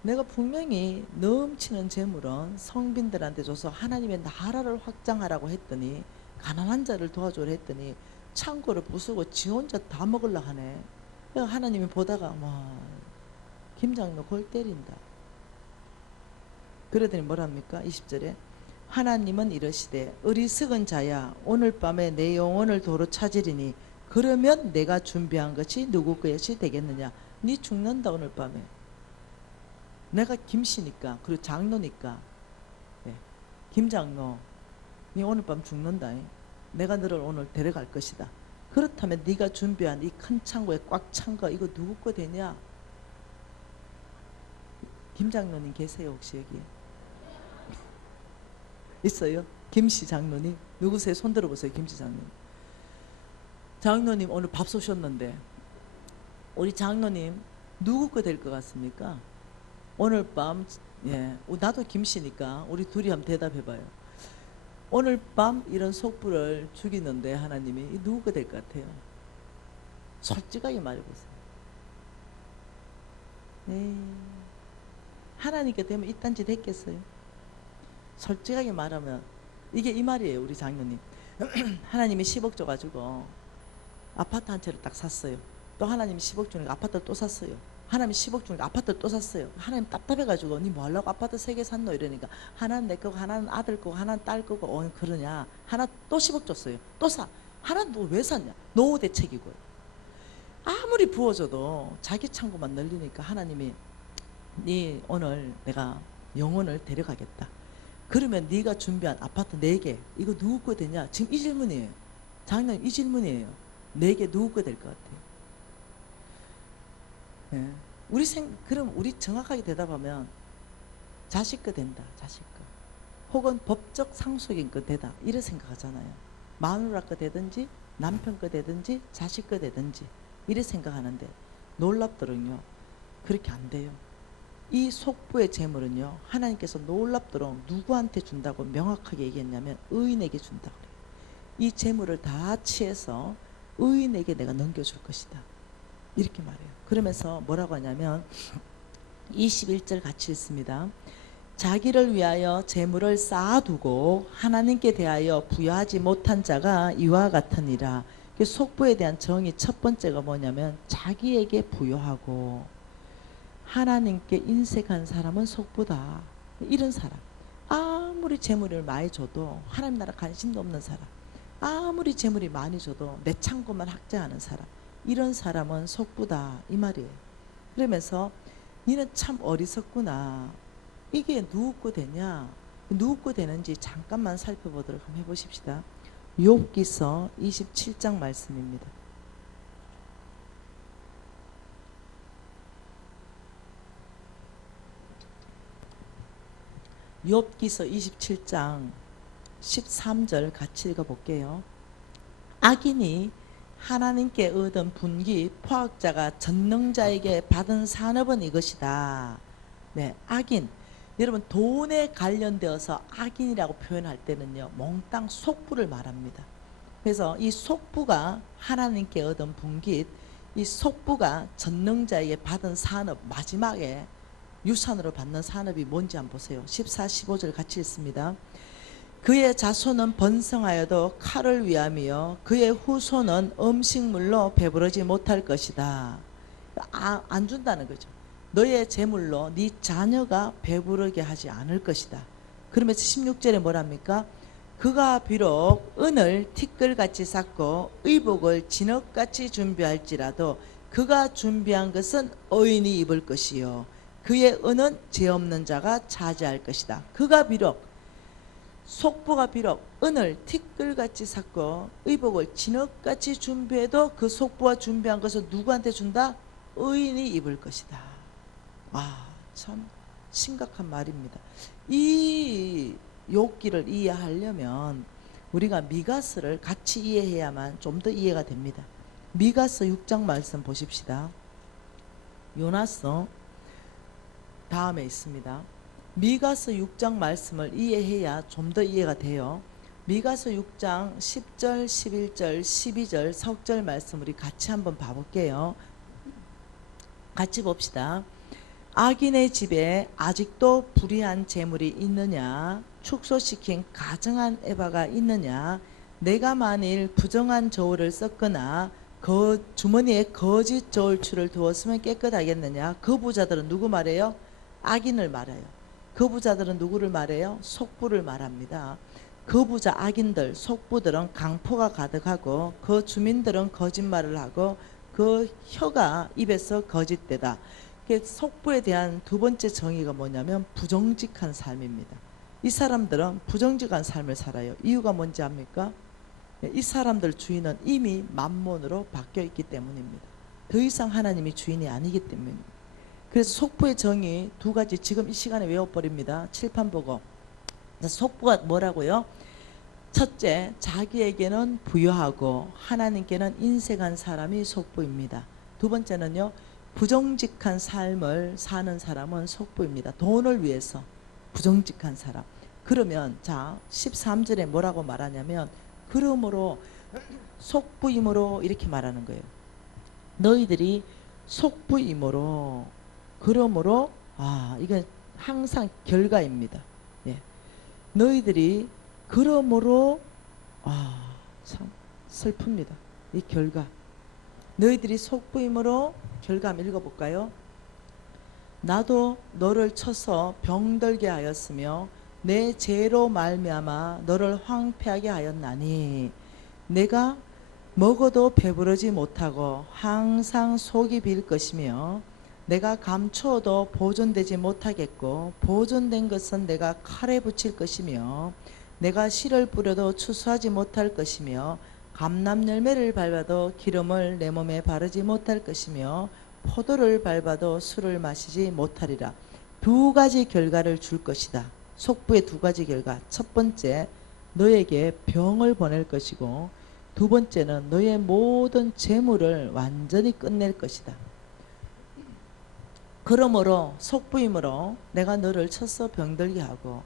내가 분명히 넘치는 재물은 성빈들한테 줘서 하나님의 나라를 확장하라고 했더니 가난한 자를 도와주려 했더니 창고를 부수고 지 혼자 다 먹으려 하네. 그래서 하나님이 보다가 와, 김장로 골 때린다. 그러더니 뭐랍니까? 20절에 하나님은 이러시되 어리석은 자야 오늘 밤에 내 영혼을 도로 찾으리니 그러면 내가 준비한 것이 누구 것이 되겠느냐. 네 죽는다 오늘 밤에. 내가 김씨니까 그리고 장로니까 김장로 네 오늘 밤 죽는다. 내가 너를 오늘 데려갈 것이다. 그렇다면 네가 준비한 이 큰 창고에 꽉 찬 거 이거 누구 거 되냐? 김장로님 계세요 혹시 여기? 있어요? 김씨 장로님? 누구세요? 손 들어보세요. 김씨 장로님. 장로님 오늘 밥 쏘셨는데 우리 장로님 누구 거 될 것 같습니까? 오늘 밤 나도 김씨니까 우리 둘이 한번 대답해봐요. 오늘 밤 이런 속불을 죽이는데 하나님이 누구가 될 것 같아요? 솔직하게 말해보세요. 하나님께 되면 이딴 짓 했겠어요? 솔직하게 말하면 이게 이 말이에요. 우리 장로님 하나님이 10억 줘가지고 아파트 한 채를 딱 샀어요. 또 하나님이 10억 주니까 아파트를 또 샀어요. 하나님 10억 주니까 아파트를 또 샀어요. 하나님 답답해가지고 니 뭐하려고 아파트 3개 샀노 이러니까 하나는 내 거고 하나는 아들 거고 하나는 딸 거고 그러냐. 하나 또 10억 줬어요. 또 사. 하나 너 왜 샀냐. 노후 대책이고요. 아무리 부어줘도 자기 창고만 늘리니까 하나님이 네 오늘 내가 영혼을 데려가겠다. 그러면 네가 준비한 아파트 4개 이거 누구 거 되냐? 지금 이 질문이에요. 장로님 이 질문이에요. 4개 누구 거 될 것 같아요? 예. 그럼 우리 정확하게 대답하면 자식 거 된다. 자식 거. 혹은 법적 상속인 거 되다. 이래 생각하잖아요. 마누라 거 되든지 남편 거 되든지 자식 거 되든지 이래 생각하는데 놀랍도록요. 그렇게 안 돼요. 이 속부의 재물은요. 하나님께서 놀랍도록 누구한테 준다고 명확하게 얘기했냐면 의인에게 준다고 그래요. 이 재물을 다 취해서 의인에게 내가 넘겨줄 것이다. 이렇게 말해요. 그러면서 뭐라고 하냐면 21절 같이 읽습니다. 자기를 위하여 재물을 쌓아두고 하나님께 대하여 부여하지 못한 자가 이와 같으니라. 속부에 대한 정의 첫 번째가 뭐냐면 자기에게 부여하고 하나님께 인색한 사람은 속부다. 이런 사람. 아무리 재물을 많이 줘도 하나님 나라 관심도 없는 사람. 아무리 재물이 많이 줘도 내 창고만 확장하는 사람. 이런 사람은 속부다. 이 말이에요. 그러면서 니는 참 어리석구나. 이게 누구 거 되냐? 누구 거 되는지 잠깐만 살펴보도록 한번 해보십시다. 욥기서 27장 말씀입니다. 욥기서 27장 13절 같이 읽어볼게요. 악인이 하나님께 얻은 분기 포악자가 전능자에게 받은 산업은 이것이다. 네, 악인. 여러분 돈에 관련되어서 악인이라고 표현할 때는요. 몽땅 속부를 말합니다. 그래서 이 속부가 하나님께 얻은 분깃, 이 속부가 전능자에게 받은 산업, 마지막에 유산으로 받는 산업이 뭔지 한번 보세요. 14, 15절 같이 읽습니다. 그의 자손은 번성하여도 칼을 위함이요 그의 후손은 음식물로 배부르지 못할 것이다. 안 준다는 거죠. 너의 재물로 네 자녀가 배부르게 하지 않을 것이다. 그러면서 16절에 뭐랍니까? 그가 비록 은을 티끌같이 쌓고 의복을 진흙같이 준비할지라도 그가 준비한 것은 의인이 입을 것이요 그의 은은 죄 없는 자가 차지할 것이다. 그가 비록 속부가 비록 은을 티끌같이 쌓고 의복을 진흙같이 준비해도 그 속부가 준비한 것을 누구한테 준다? 의인이 입을 것이다. 참 심각한 말입니다. 이 욥기를 이해하려면 우리가 미가스를 같이 이해해야만 좀 더 이해가 됩니다. 미가스 6장 말씀 보십시다. 요나서 다음에 있습니다. 미가서 6장 말씀을 이해해야 좀 더 이해가 돼요. 미가서 6장 10절, 11절, 12절 석절 말씀 우리 같이 한번 봐볼게요. 같이 봅시다. 악인의 집에 아직도 불의한 재물이 있느냐? 축소시킨 가증한 에바가 있느냐? 내가 만일 부정한 저울을 썼거나 주머니에 거짓 저울추를 두었으면 깨끗하겠느냐? 그 부자들은 누구 말해요? 악인을 말해요. 그 부자들은 누구를 말해요? 속부를 말합니다. 그 부자 악인들, 속부들은 강포가 가득하고 그 주민들은 거짓말을 하고 그 혀가 입에서 거짓되다. 속부에 대한 두 번째 정의가 뭐냐면 부정직한 삶입니다. 이 사람들은 부정직한 삶을 살아요. 이유가 뭔지 압니까? 이 사람들 주인은 이미 만몬으로 바뀌어 있기 때문입니다. 더 이상 하나님이 주인이 아니기 때문입니다. 그래서 속부의 정의 두 가지 지금 이 시간에 외워버립니다. 칠판 보고. 속부가 뭐라고요? 첫째, 자기에게는 부여하고 하나님께는 인색한 사람이 속부입니다. 두 번째는요, 부정직한 삶을 사는 사람은 속부입니다. 돈을 위해서 부정직한 사람. 그러면 자 13절에 뭐라고 말하냐면 그러므로 속부임으로 이렇게 말하는 거예요. 너희들이 속부임으로 그러므로 이건 항상 결과입니다. 예. 너희들이 그러므로 참 슬픕니다. 이 결과. 너희들이 속부임으로 결과 한번 읽어볼까요? 나도 너를 쳐서 병들게 하였으며 내 죄로 말미암아 너를 황폐하게 하였나니 내가 먹어도 배부르지 못하고 항상 속이 빌 것이며 내가 감추어도 보존되지 못하겠고 보존된 것은 내가 칼에 붙일 것이며 내가 씨를 뿌려도 추수하지 못할 것이며 감람 열매를 밟아도 기름을 내 몸에 바르지 못할 것이며 포도를 밟아도 술을 마시지 못하리라. 두 가지 결과를 줄 것이다. 속부의 두 가지 결과. 첫 번째, 너에게 병을 보낼 것이고 두 번째는 너의 모든 재물을 완전히 끝낼 것이다. 그러므로 속부임으로 내가 너를 쳐서 병들게 하고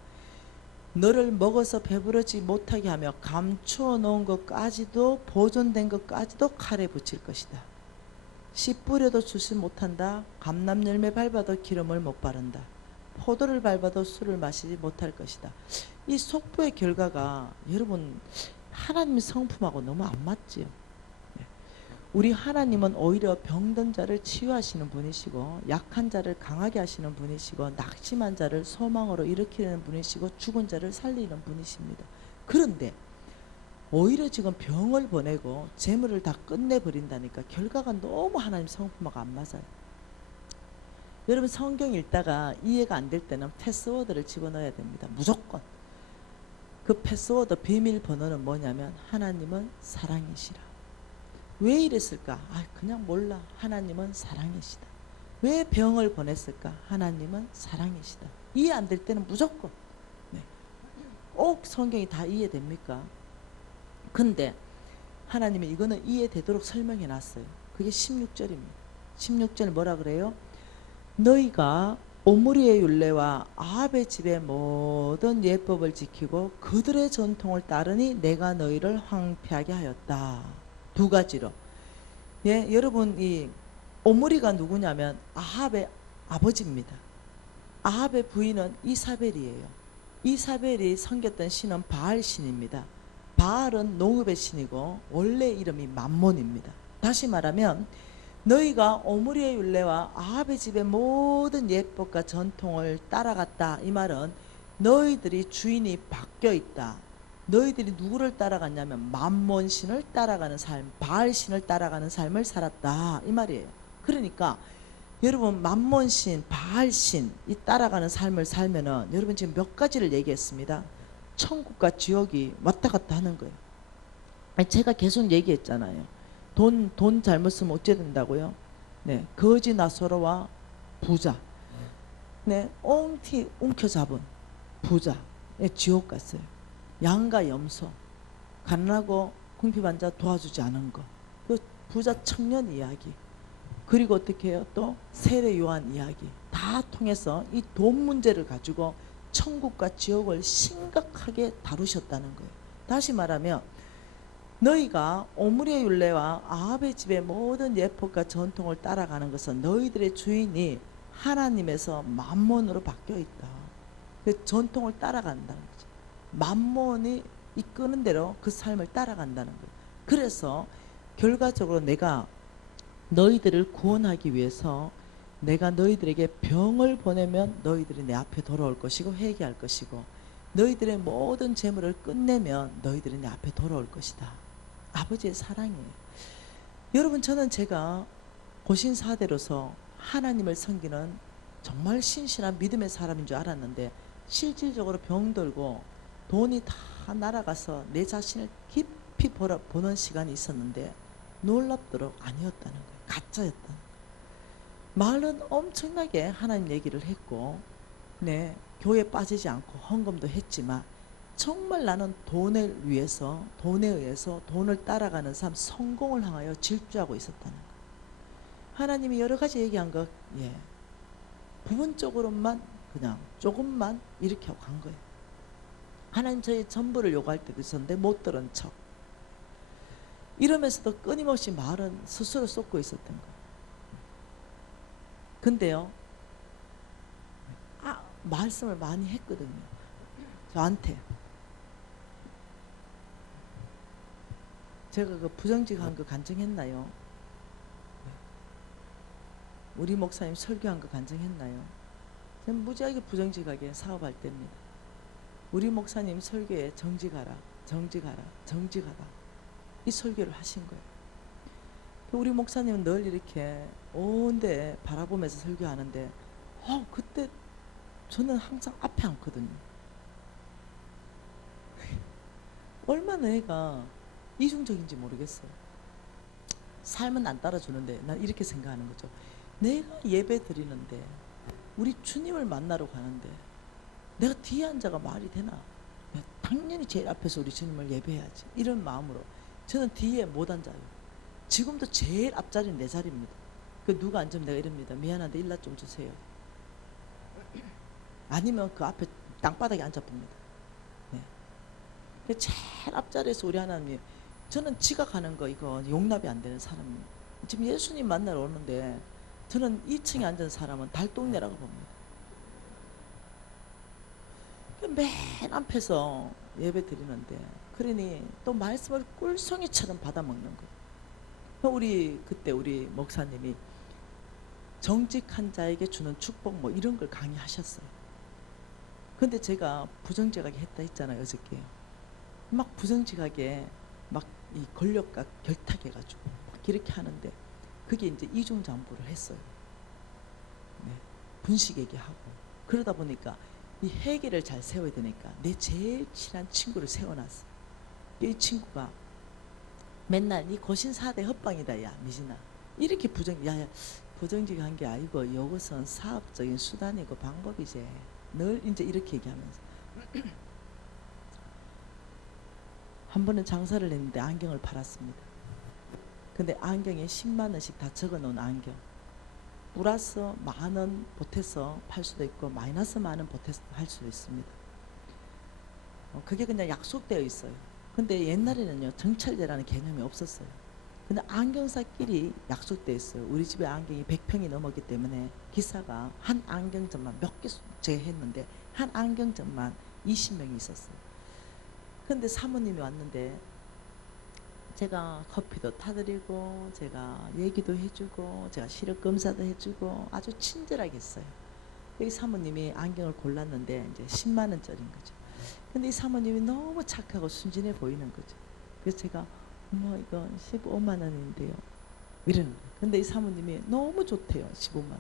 너를 먹어서 배부르지 못하게 하며 감추어 놓은 것까지도 보존된 것까지도 칼에 붙일 것이다. 씨 뿌려도 주지 못한다. 감람 열매 밟아도 기름을 못 바른다. 포도를 밟아도 술을 마시지 못할 것이다. 이 속부의 결과가 여러분 하나님의 성품하고 너무 안 맞지요. 우리 하나님은 오히려 병든 자를 치유하시는 분이시고 약한 자를 강하게 하시는 분이시고 낙심한 자를 소망으로 일으키는 분이시고 죽은 자를 살리는 분이십니다. 그런데 오히려 지금 병을 보내고 재물을 다 끝내버린다니까 결과가 너무 하나님 성품하고 안 맞아요. 여러분 성경 읽다가 이해가 안 될 때는 패스워드를 집어넣어야 됩니다. 무조건. 그 패스워드 비밀번호는 뭐냐면 하나님은 사랑이시라. 왜 이랬을까? 그냥 몰라. 하나님은 사랑이시다. 왜 병을 보냈을까? 하나님은 사랑이시다. 이해 안 될 때는 무조건. 꼭 성경이 다 이해됩니까? 근데 하나님이 이거는 이해되도록 설명해 놨어요. 그게 16절입니다. 16절 뭐라 그래요? 너희가 오므리의 율례와 아합의 집의 모든 예법을 지키고 그들의 전통을 따르니 내가 너희를 황폐하게 하였다. 두 가지로. 예, 여러분 이 오므리가 누구냐면 아합의 아버지입니다. 아합의 부인은 이사벨이에요. 이사벨이 섬겼던 신은 바알 신입니다. 바알은 농업의 신이고 원래 이름이 맘몬입니다. 다시 말하면 너희가 오므리의 율례와 아합의 집의 모든 예법과 전통을 따라갔다. 이 말은 너희들이 주인이 바뀌어 있다. 너희들이 누구를 따라갔냐면 맘몬 신을 따라가는 삶, 바알 신을 따라가는 삶을 살았다. 이 말이에요. 그러니까 여러분 맘몬 신, 바알 신 이 따라가는 삶을 살면은 여러분 지금 몇 가지를 얘기했습니다. 천국과 지옥이 왔다 갔다 하는 거예요. 제가 계속 얘기했잖아요. 돈 잘못 쓰면 어째 된다고요? 네, 거지 나소로와 부자. 네, 옹티 움켜잡은 부자. 네, 지옥 갔어요. 양과 염소, 가난하고 궁핍한 자 도와주지 않은 거. 그 부자 청년 이야기. 그리고 어떻게 해요? 또 세례 요한 이야기. 다 통해서 이 돈 문제를 가지고 천국과 지옥을 심각하게 다루셨다는 거예요. 다시 말하면 너희가 오므리의 율례와 아합의 집의 모든 예법과 전통을 따라가는 것은 너희들의 주인이 하나님에서 맘몬으로 바뀌어 있다. 그 전통을 따라간다는 거죠. 맘몬이 이끄는 대로 그 삶을 따라간다는 거예요. 그래서 결과적으로 내가 너희들을 구원하기 위해서 내가 너희들에게 병을 보내면 너희들이 내 앞에 돌아올 것이고 회개할 것이고 너희들의 모든 재물을 끝내면 너희들이 내 앞에 돌아올 것이다. 아버지의 사랑이에요. 여러분 저는 제가 고신사대로서 하나님을 섬기는 정말 신실한 믿음의 사람인 줄 알았는데 실질적으로 병들고 돈이 다 날아가서 내 자신을 깊이 보는 시간이 있었는데 놀랍도록 아니었다는 거예요. 가짜였다는 거예요. 말은 엄청나게 하나님 얘기를 했고 네, 교회에 빠지지 않고 헌금도 했지만 정말 나는 돈을 위해서 돈에 의해서 돈을 따라가는 삶 성공을 향하여 질주하고 있었다는 거예요. 하나님이 여러 가지 얘기한 거 부분적으로만 그냥 조금만 이렇게 하고 간 거예요. 하나님 저희 전부를 요구할 때도 있었는데 못 들은 척 이러면서도 끊임없이 말은 스스로 쏟고 있었던 거예요. 근데요 말씀을 많이 했거든요. 저한테 제가 그 부정직한 거 간증했나요? 우리 목사님 설교한 거 간증했나요? 저는 무지하게 부정직하게 사업할 때입니다. 우리 목사님 설교에 정직하라 정직하라 정직하라 이 설교를 하신 거예요. 우리 목사님은 늘 이렇게 온데 바라보면서 설교하는데 그때 저는 항상 앞에 앉거든요. 얼마나 내가 이중적인지 모르겠어요. 삶은 안 따라주는데 난 이렇게 생각하는 거죠. 내가 예배 드리는데 우리 주님을 만나러 가는데 내가 뒤에 앉아가 말이 되나? 당연히 제일 앞에서 우리 주님을 예배해야지. 이런 마음으로 저는 뒤에 못 앉아요. 지금도 제일 앞자리는 내 자리입니다. 그 누가 앉으면 내가 이럽니다. 미안한데 일라 좀 주세요. 아니면 그 앞에 땅바닥에 앉아봅니다. 네. 제일 앞자리에서 우리 하나님이, 저는 지각하는 거 이거 용납이 안 되는 사람이에요. 지금 예수님 만나러 오는데 저는 2층에 앉은 사람은 달동네라고 봅니다. 맨 앞에서 예배 드리는데 그러니 또 말씀을 꿀송이처럼 받아먹는 거예요. 그때 우리 목사님이 정직한 자에게 주는 축복 뭐 이런 걸 강의하셨어요. 근데 제가 부정직하게 했다 했잖아요, 어저께. 막 부정직하게 막 이 권력과 결탁해가지고 막 이렇게 하는데 그게 이제 이중잠부를 했어요. 네. 분식 얘기하고 그러다 보니까 이 회개를 잘 세워야 되니까 내 제일 친한 친구를 세워놨어. 이 친구가 맨날 이 고신사대 헛방이다 야 미진아 이렇게 부정직한 게 아니고 이것은 사업적인 수단이고 방법이지 늘 이제 이렇게 얘기하면서 한 번은 장사를 했는데 안경을 팔았습니다. 근데 안경에 10만 원씩 다 적어놓은 안경, 플러스 만 원 보태서 팔 수도 있고 마이너스 만 원 보태서 할 수도 있습니다. 그게 그냥 약속되어 있어요. 근데 옛날에는요 정찰제라는 개념이 없었어요. 근데 안경사끼리 약속되어 있어요. 우리 집에 안경이 100평이 넘었기 때문에 기사가 한 안경점만 몇 개 제했는데 한 안경점만 20명이 있었어요. 근데 사모님이 왔는데 제가 커피도 타드리고 제가 얘기도 해주고 제가 시력 검사도 해주고 아주 친절하게 했어요. 이 사모님이 안경을 골랐는데 이제 10만 원짜리인 거죠. 근데 이 사모님이 너무 착하고 순진해 보이는 거죠. 그래서 제가 어머 이거 15만 원인데요 이러는 거예요. 근데 이 사모님이 너무 좋대요. 15만 원.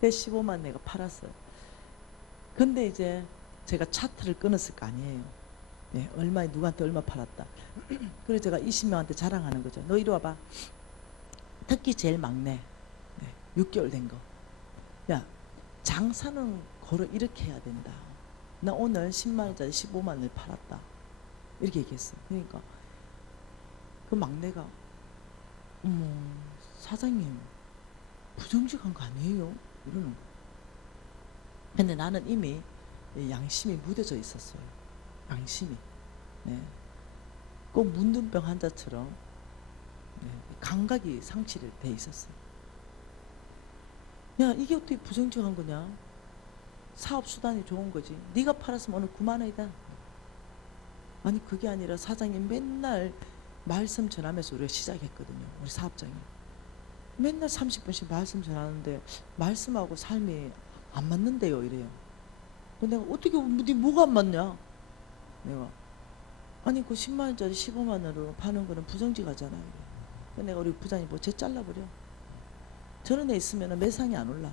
그래서 15만 원 내가 팔았어요. 근데 이제 제가 차트를 끊었을 거 아니에요. 네, 얼마에 누구한테 얼마 팔았다. 그래서 제가 20명한테 자랑하는 거죠. 너 이리 와봐. 특히 제일 막내, 네, 6개월 된 거. 야, 장사는 고로 이렇게 해야 된다. 나 오늘 10만 원짜리 15만 원을 팔았다. 이렇게 얘기했어. 그러니까 그 막내가 어머 사장님 부정직한 거 아니에요? 이러는 거야. 근데 나는 이미 양심이 무뎌져 있었어요. 양심이. 네. 꼭 문둥병 환자처럼 네. 감각이 상실이 돼 있었어요. 야 이게 어떻게 부정직한 거냐? 사업 수단이 좋은 거지. 네가 팔았으면 오늘 9만 원이다. 아니 그게 아니라 사장님 맨날 말씀 전하면서 우리가 시작했거든요. 우리 사업장이. 맨날 30분씩 말씀 전하는데 말씀하고 삶이 안 맞는데요 이래요. 내가 어떻게 네 뭐가 안 맞냐? 내가 아니 그 10만 원짜리 15만 원으로 파는 거는 부정직하잖아요. 내가 우리 부장님 뭐 쟤 잘라버려. 저런 애 있으면 매상이 안 올라.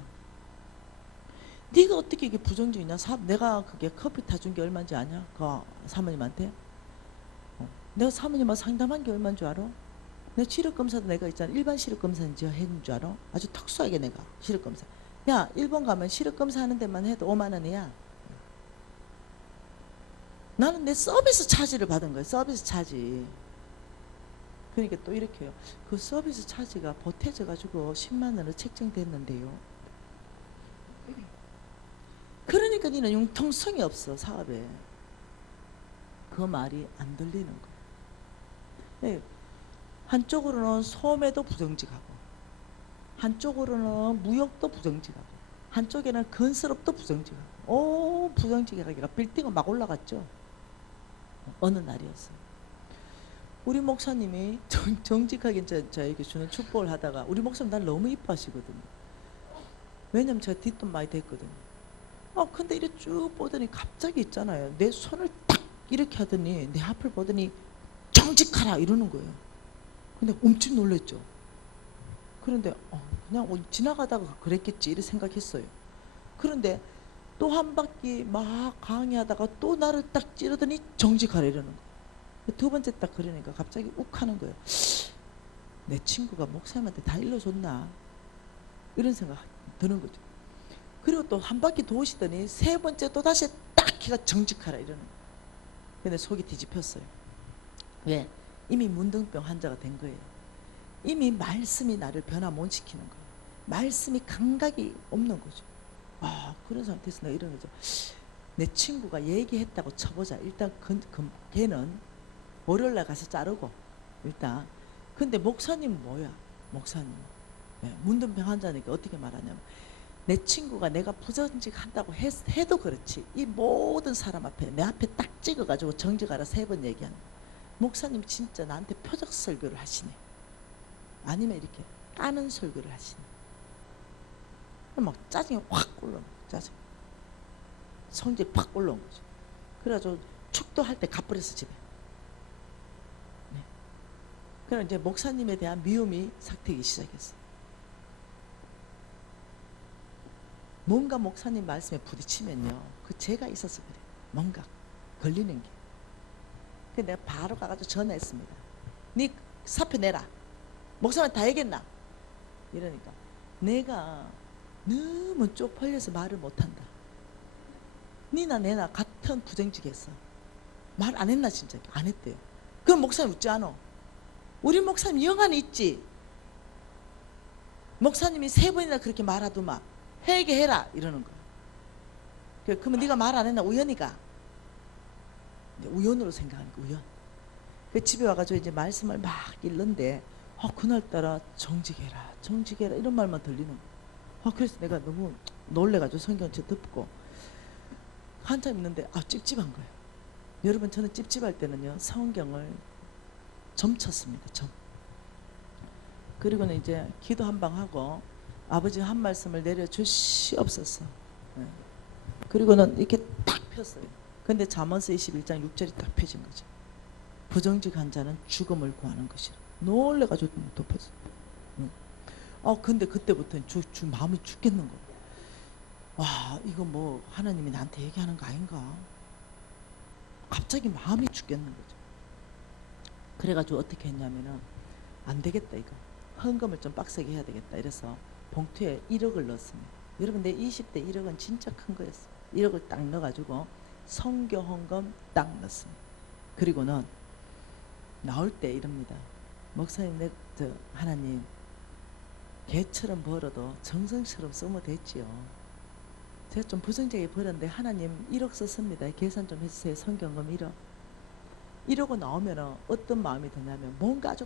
네가 어떻게 이게 부정직이냐? 내가 그게 커피 타준 게 얼마인지 아냐? 그 사모님한테. 내가 사모님하고 상담한 게 얼마인 줄 알아? 내 시력검사도 내가 있잖아. 일반 시력검사인지 했는 줄 알아? 아주 특수하게 내가 시력검사. 야 일본 가면 시력검사 하는 데만 해도 5만 원이야. 나는 내 서비스 차지를 받은 거예요. 서비스 차지. 그러니까 또 이렇게요. 그 서비스 차지가 보태져 가지고 10만 원으로 책정됐는데요. 그러니까 니는 융통성이 없어 사업에. 그 말이 안 들리는 거예요. 네. 한쪽으로는 소매도 부정직하고 한쪽으로는 무역도 부정직하고 한쪽에는 건설업도 부정직하고 오 부정직하기가 빌딩은 막 올라갔죠. 어느 날이었어요. 우리 목사님이 정직하게 저에게 주는 축복을 하다가 우리 목사님 날 너무 이뻐하시거든요. 왜냐면 제가 뒷돈 많이 됐거든요. 근데 이렇게 쭉 보더니 갑자기 있잖아요. 내 손을 딱 이렇게 하더니 내 앞을 보더니 정직하라 이러는 거예요. 근데 엄청 놀랬죠. 그런데 그냥 지나가다가 그랬겠지 이렇게 생각했어요. 그런데 또 한 바퀴 막 강의하다가 또 나를 딱 찌르더니 정직하래 이러는 거예요. 두 번째 딱 그러니까 갑자기 욱 하는 거예요. 내 친구가 목사님한테 다 일러줬나 이런 생각 드는 거죠. 그리고 또 한 바퀴 도시더니 세 번째 또 다시 딱 키가 정직하라 이러는 거예요. 근데 속이 뒤집혔어요. 왜? 이미 문둥병 환자가 된 거예요. 이미 말씀이 나를 변화 못 시키는 거예요. 말씀이 감각이 없는 거죠. 그런 상태에서 내가 이러는 거죠. 내 친구가 얘기했다고 쳐보자. 일단 걔는 월요일날 가서 자르고 일단. 근데 목사님 뭐야? 목사님. 네, 문둥병 환자니까 어떻게 말하냐면 내 친구가 내가 부정직 한다고 해도 그렇지 이 모든 사람 앞에 내 앞에 딱 찍어가지고 정직하라 3번 얘기하는 거야. 목사님 진짜 나한테 표적 설교를 하시네. 아니면 이렇게 까는 설교를 하시네. 막 짜증이 확 올라온 거야. 짜증. 성질이 팍 올라온 거죠. 그래가지고 축도할 때 가버렸어 집에. 네. 그럼 이제 목사님에 대한 미움이 삭히기 시작했어. 뭔가 목사님 말씀에 부딪히면요. 그 죄가 있어서 그래. 뭔가 걸리는 게. 그래서 내가 바로 가가지고 전화했습니다. 네 사표 내라. 목사님한테 다 얘기했나? 이러니까 내가 너무 쪽팔려서 말을 못한다. 니나 내나 같은 부정직했어. 말 안 했나 진짜? 안 했대요. 그럼 목사님 웃지 않아? 우리 목사님 영안이 있지. 목사님이 3번이나 그렇게 말하더만 회개해라 이러는 거야. 그러면 네가 말 안 했나? 우연이가. 우연으로 생각하니까 우연. 그 집에 와가지고 이제 말씀을 막 읽는데 그날따라 정직해라 정직해라 이런 말만 들리는 거야. 그래서 내가 너무 놀래가지고 성경책 덮고 한참 있는데 찝찝한 거예요. 여러분 저는 찝찝할 때는요 성경을 점쳤습니다. 점. 그리고는 이제 기도 한 방 하고 아버지 한 말씀을 내려주시옵소서. 네. 그리고는 이렇게 딱 폈어요. 근데 잠언서 21장 6절이 딱 펴진 거죠. 부정직한 자는 죽음을 구하는 것이라. 놀래가지고 덮었어요. 근데 그때부터는 마음이 죽겠는 거예요. 와, 이거 뭐 하나님이 나한테 얘기하는 거 아닌가? 갑자기 마음이 죽겠는 거죠. 그래가지고 어떻게 했냐면은 안 되겠다 이거. 헌금을 좀 빡세게 해야 되겠다. 이래서 봉투에 1억을 넣었습니다. 여러분 내 20대 1억은 진짜 큰 거였어요. 1억을 딱 넣어가지고 선교 헌금 딱 넣었습니다. 그리고는 나올 때 이럽니다. 목사님 하나님 개처럼 벌어도 정성처럼 쓰면 됐지요. 제가 좀 부정적이게 벌었는데 하나님 1억 썼습니다. 계산 좀 해주세요. 선경금 1억. 1억은 나오면 어떤 마음이 드냐면 뭔가 아주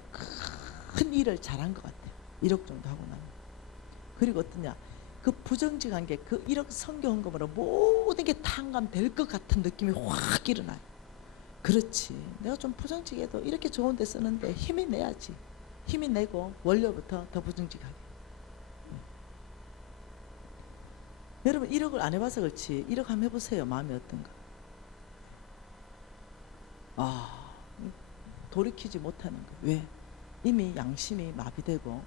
큰 일을 잘한 것 같아요. 1억 정도 하고 나면. 그리고 어떠냐. 그 부정직한 게 그 1억 선경금으로 모든 게 탕감될 것 같은 느낌이 확 일어나요. 그렇지. 내가 좀 부정직해도 이렇게 좋은 데 쓰는데 힘이 내야지. 힘이 내고 원료부터 더 부정직하게. 여러분 1억을 안 해봐서 그렇지 1억 한번 해보세요. 마음이 어떤가. 돌이키지 못하는 거. 왜? 이미 양심이 마비되고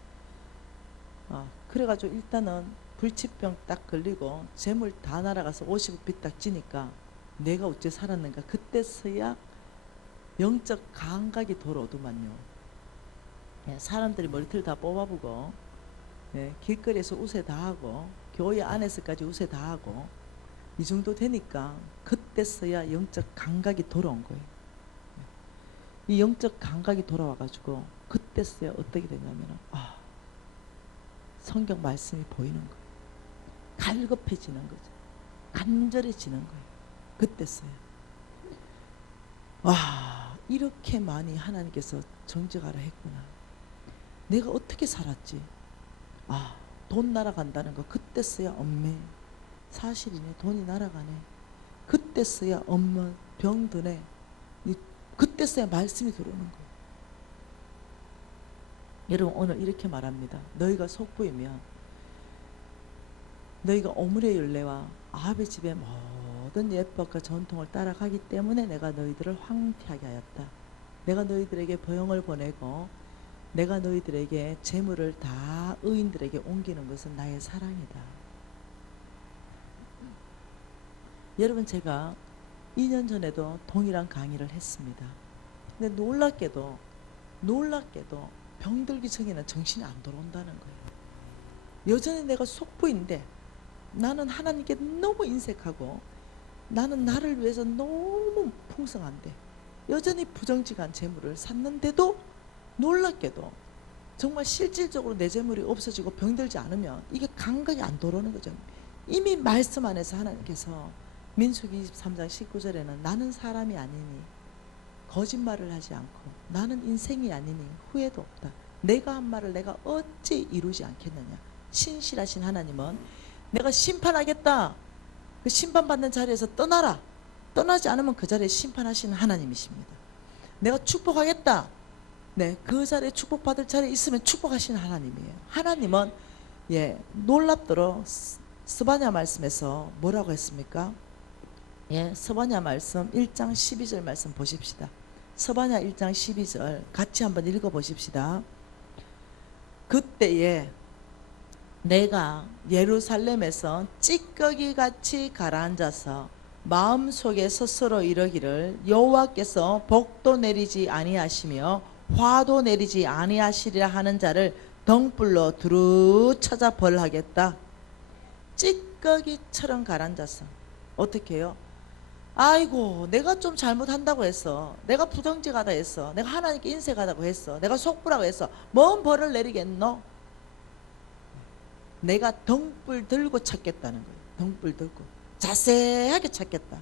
그래가지고 일단은 불치병 딱 걸리고 재물 다 날아가서 50억 빚 딱 지니까 내가 어째 살았는가. 그때서야 영적 감각이 돌아오더만요. 사람들이 머리털 다 뽑아보고 길거리에서 우세 다 하고 교회 안에서까지 우세 다 하고 이 정도 되니까 그때서야 영적 감각이 돌아온 거예요. 이 영적 감각이 돌아와가지고 그때서야 어떻게 되냐면 성경 말씀이 보이는 거예요. 갈급해지는 거죠. 간절해지는 거예요. 그때서야 이렇게 많이 하나님께서 정직하라 했구나. 내가 어떻게 살았지? 돈 날아간다는 거 그때서야 엄매. 사실이네. 돈이 날아가네. 그때서야 엄마 병드네. 그때서야 말씀이 들어오는 거예요. 여러분 오늘 이렇게 말합니다. 너희가 속부이면 너희가 오므리의 율례와 아합의 집의 모든 예법과 전통을 따라가기 때문에 내가 너희들을 황폐하게 하였다. 내가 너희들에게 병을 보내고 내가 너희들에게 재물을 다 의인들에게 옮기는 것은 나의 사랑이다. 여러분, 제가 2년 전에도 동일한 강의를 했습니다. 근데 놀랍게도 병들기 전에는 정신이 안 돌아온다는 거예요. 여전히 내가 속부인데 나는 하나님께 너무 인색하고 나는 나를 위해서 너무 풍성한데 여전히 부정직한 재물을 샀는데도 놀랍게도 정말 실질적으로 내 재물이 없어지고 병들지 않으면 이게 감각이 안 돌아오는 거죠. 이미 말씀 안에서 하나님께서 민수기 23장 19절에는 나는 사람이 아니니 거짓말을 하지 않고 나는 인생이 아니니 후회도 없다. 내가 한 말을 내가 어찌 이루지 않겠느냐. 신실하신 하나님은 내가 심판하겠다. 그 심판받는 자리에서 떠나라. 떠나지 않으면 그 자리에 심판하시는 하나님이십니다. 내가 축복하겠다. 네, 그 자리에 축복받을 자리에 있으면 축복하시는 하나님이에요. 하나님은 놀랍도록 스바냐 말씀에서 뭐라고 했습니까? 스바냐 말씀 1장 12절 말씀 보십시다. 스바냐 1장 12절 같이 한번 읽어 보십시다. 그때에 내가 예루살렘에서 찌꺼기같이 가라앉아서 마음속에 스스로 이러기를 여호와께서 복도 내리지 아니하시며 화도 내리지 아니하시리라 하는 자를 덩불로 두루 찾아 벌하겠다. 찌꺼기처럼 가라앉아서 어떻게 해요? 아이고, 내가 좀 잘못한다고 했어. 내가 부정직하다 했어. 내가 하나님께 인색하다고 했어. 내가 속부라고 했어. 뭔 벌을 내리겠노? 내가 덩불 들고 찾겠다는 거예요. 덩불 들고 자세하게 찾겠다.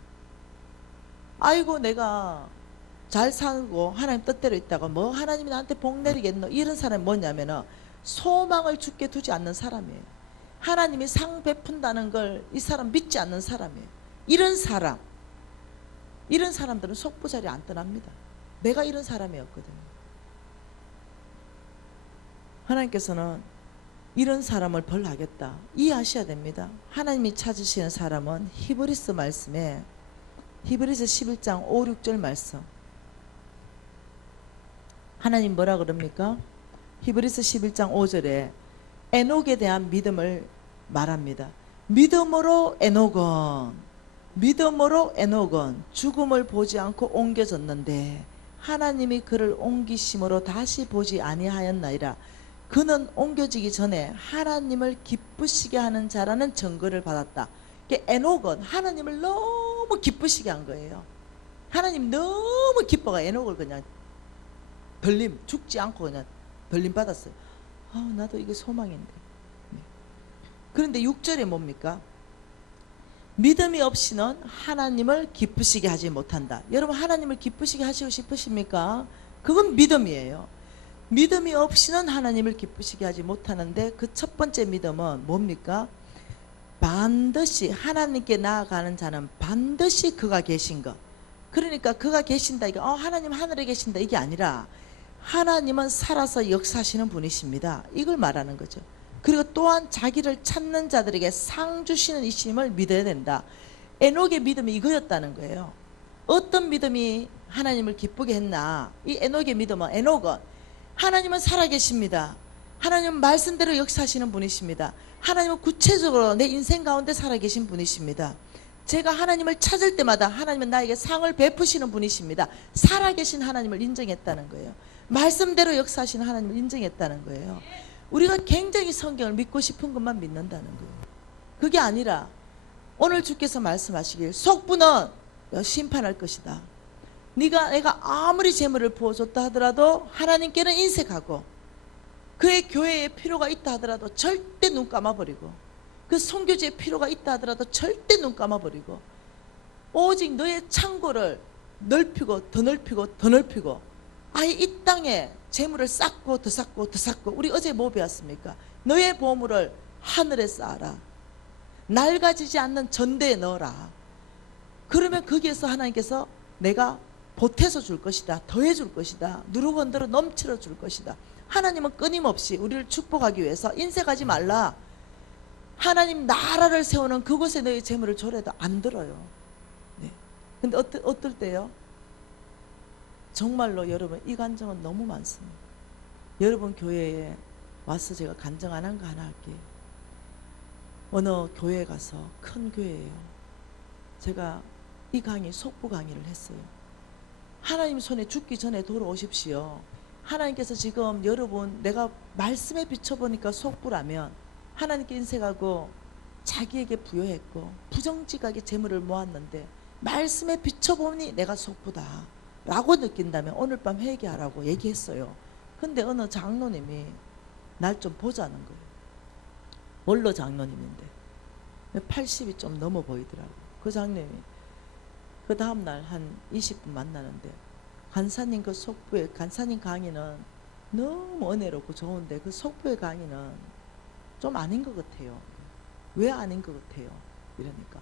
아이고, 내가 잘 살고 하나님 뜻대로 있다고 뭐 하나님이 나한테 복 내리겠노? 이런 사람이 뭐냐면은 소망을 주께 두지 않는 사람이에요. 하나님이 상 베푼다는 걸 이 사람 믿지 않는 사람이에요. 이런 사람들은 속부 자리에 안 떠납니다. 내가 이런 사람이었거든요. 하나님께서는 이런 사람을 벌하겠다. 이해하셔야 됩니다. 하나님이 찾으시는 사람은 히브리서 말씀에 히브리서 11장 5, 6절 말씀 하나님 뭐라 그럽니까? 히브리서 11장 5절에 에녹에 대한 믿음을 말합니다. 믿음으로 에녹은 죽음을 보지 않고 옮겨졌는데 하나님이 그를 옮기심으로 다시 보지 아니하였나이다. 그는 옮겨지기 전에 하나님을 기쁘시게 하는 자라는 증거를 받았다. 에녹은 하나님을 너무 기쁘시게 한 거예요. 하나님 너무 기뻐가 에녹을 그냥 죽지 않고 그냥 벌림 받았어요. 나도 이게 소망인데. 그런데 6절에 뭡니까? 믿음이 없이는 하나님을 기쁘시게 하지 못한다. 여러분, 하나님을 기쁘시게 하시고 싶으십니까? 그건 믿음이에요. 믿음이 없이는 하나님을 기쁘시게 하지 못하는데 그 첫 번째 믿음은 뭡니까? 반드시 하나님께 나아가는 자는 반드시 그가 계신 것. 그러니까 그가 계신다 이게 하나님 하늘에 계신다 이게 아니라 하나님은 살아서 역사하시는 분이십니다. 이걸 말하는 거죠. 그리고 또한 자기를 찾는 자들에게 상 주시는 이심을 믿어야 된다. 에녹의 믿음이 이거였다는 거예요. 어떤 믿음이 하나님을 기쁘게 했나? 이 에녹의 믿음은 하나님은 살아계십니다. 하나님은 말씀대로 역사하시는 분이십니다. 하나님은 구체적으로 내 인생 가운데 살아계신 분이십니다. 제가 하나님을 찾을 때마다 하나님은 나에게 상을 베푸시는 분이십니다. 살아계신 하나님을 인정했다는 거예요. 말씀대로 역사하시는 하나님을 인정했다는 거예요. 우리가 굉장히 성경을 믿고 싶은 것만 믿는다는 거예요. 그게 아니라 오늘 주께서 말씀하시길 속부는 심판할 것이다. 내가 아무리 재물을 부어줬다 하더라도 하나님께는 인색하고 그의 교회에 필요가 있다 하더라도 절대 눈 감아버리고 그 선교지에 필요가 있다 하더라도 절대 눈 감아버리고 오직 너의 창고를 넓히고 더 넓히고 더 넓히고 아예 이 땅에 재물을 쌓고 더 쌓고 더 쌓고 우리 어제 뭐 배웠습니까? 너의 보물을 하늘에 쌓아라. 낡아지지 않는 전대에 넣어라. 그러면 거기에서 하나님께서 내가 보태서 줄 것이다. 더해 줄 것이다. 누르고 흔들어 넘치러 줄 것이다. 하나님은 끊임없이 우리를 축복하기 위해서 인색하지 말라. 하나님 나라를 세우는 그곳에 너의 재물을 줘라도 안 들어요. 네. 근데 어떨 때요? 정말로 여러분 이 감정은 너무 많습니다. 여러분 교회에 와서 제가 간증 안 한 거 하나 할게요. 어느 교회에 가서 큰 교회예요. 제가 이 강의 속보 강의를 했어요. 하나님 손에 죽기 전에 돌아오십시오. 하나님께서 지금 여러분 내가 말씀에 비춰보니까 속부라면 하나님께 인색하고 자기에게 부여했고 부정직하게 재물을 모았는데 말씀에 비춰보니 내가 속부다 라고 느낀다면 오늘 밤 회개하라고 얘기했어요. 근데 어느 장로님이 날 좀 보자는 거예요. 원로 장로님인데 80이 좀 넘어 보이더라고요. 그 장로님이 그 다음날 한 20분 만나는데 간사님 그 속부의 간사님 강의는 너무 은혜롭고 좋은데 그 속부의 강의는 좀 아닌 것 같아요. 왜 아닌 것 같아요? 이러니까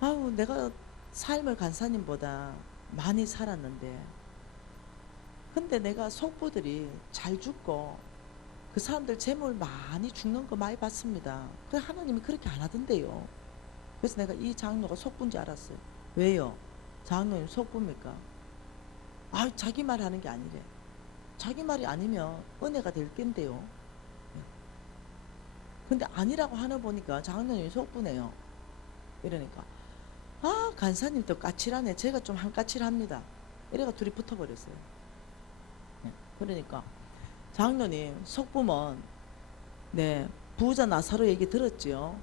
아우 내가 삶을 간사님보다 많이 살았는데 근데 내가 속부들이 잘 죽고 그 사람들 재물 많이 죽는 거 많이 봤습니다. 그 하나님이 그렇게 안 하던데요. 그래서 내가 이 장로가 속부인지 알았어요. 왜요? 장로님 속부입니까? 아 자기 말 하는 게 아니래. 자기 말이 아니면 은혜가 될 겐데요. 근데 아니라고 하나 보니까 장로님이 속부네요. 이러니까 아 간사님도 까칠하네. 제가 좀 한까칠합니다. 이래가 둘이 붙어버렸어요. 그러니까 장로님 속부면 네 부자 나사로 얘기 들었지요.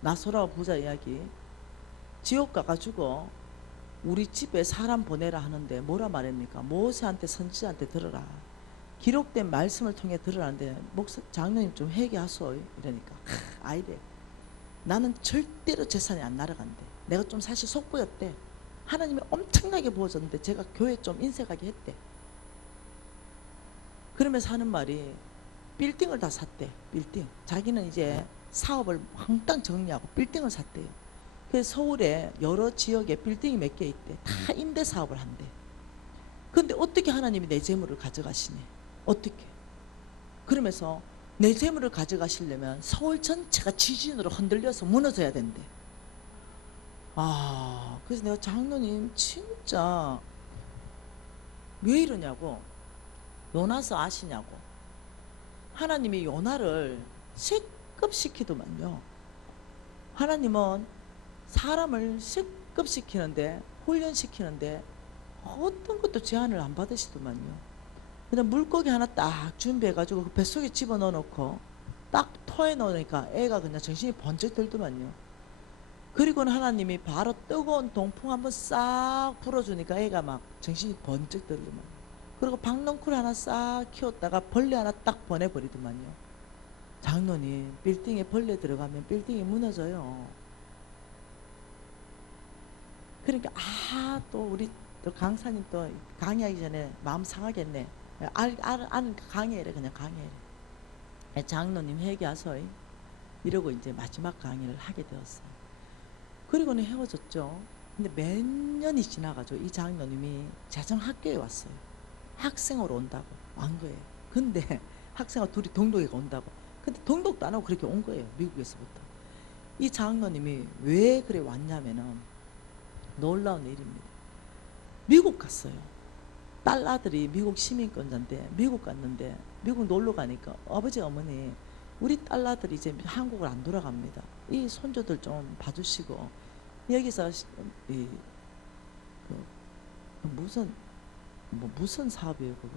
나사로와 부자 이야기. 지옥 가가지고 우리 집에 사람 보내라 하는데 뭐라 말합니까? 모세한테 선지자한테 들어라. 기록된 말씀을 통해 들으라는데 장로님 좀 회개하소. 이러니까 아이래. 나는 절대로 재산이 안 날아간대. 내가 좀 사실 속보였대. 하나님이 엄청나게 부어줬는데 제가 교회 좀 인색하게 했대. 그러면서 하는 말이 빌딩을 다 샀대. 빌딩. 자기는 이제 사업을 황땅 정리하고 빌딩을 샀대요. 그래서 서울에 여러 지역에 빌딩이 몇 개 있대. 다 임대 사업을 한대. 근데 어떻게 하나님이 내 재물을 가져가시네. 어떻게. 그러면서 내 재물을 가져가시려면 서울 전체가 지진으로 흔들려서 무너져야 된대. 아, 그래서 내가 장로님 진짜 왜 이러냐고. 요나서 아시냐고. 하나님이 요나를 식급시키더만요. 하나님은 사람을 식급시키는데 훈련시키는데 어떤 것도 제한을 안 받으시더만요. 그냥 물고기 하나 딱 준비해가지고 그 뱃속에 집어넣어 놓고 딱 토해 놓으니까 애가 그냥 정신이 번쩍 들더만요. 그리고는 하나님이 바로 뜨거운 동풍 한번 싹 불어주니까 애가 막 정신이 번쩍 들더만요. 그리고 박넝쿨 하나 싹 키웠다가 벌레 하나 딱 보내버리더만요. 장로님 빌딩에 벌레 들어가면 빌딩이 무너져요. 그러니까 또 우리 또 강사님 또 강의하기 전에 마음 상하겠네. 아는 강의를 그냥 강의를. 장로님 회개하소. 이러고 이제 마지막 강의를 하게 되었어요. 그리고는 헤어졌죠. 근데 몇 년이 지나가지고 이 장로님이 재정학교에 왔어요. 학생으로 온다고 안 거예요. 근데 학생과 둘이 동독에 온다고. 근데 동독도 안 하고 그렇게 온 거예요. 미국에서부터. 이 장로님이 왜 그래 왔냐면은 놀라운 일입니다. 미국 갔어요. 딸 아들이 미국 시민권자인데 미국 갔는데 미국 놀러 가니까 아버지 어머니 우리 딸 아들이 이제 한국을 안 돌아갑니다. 이 손주들 좀 봐주시고 여기서 무슨 사업이에요 그거?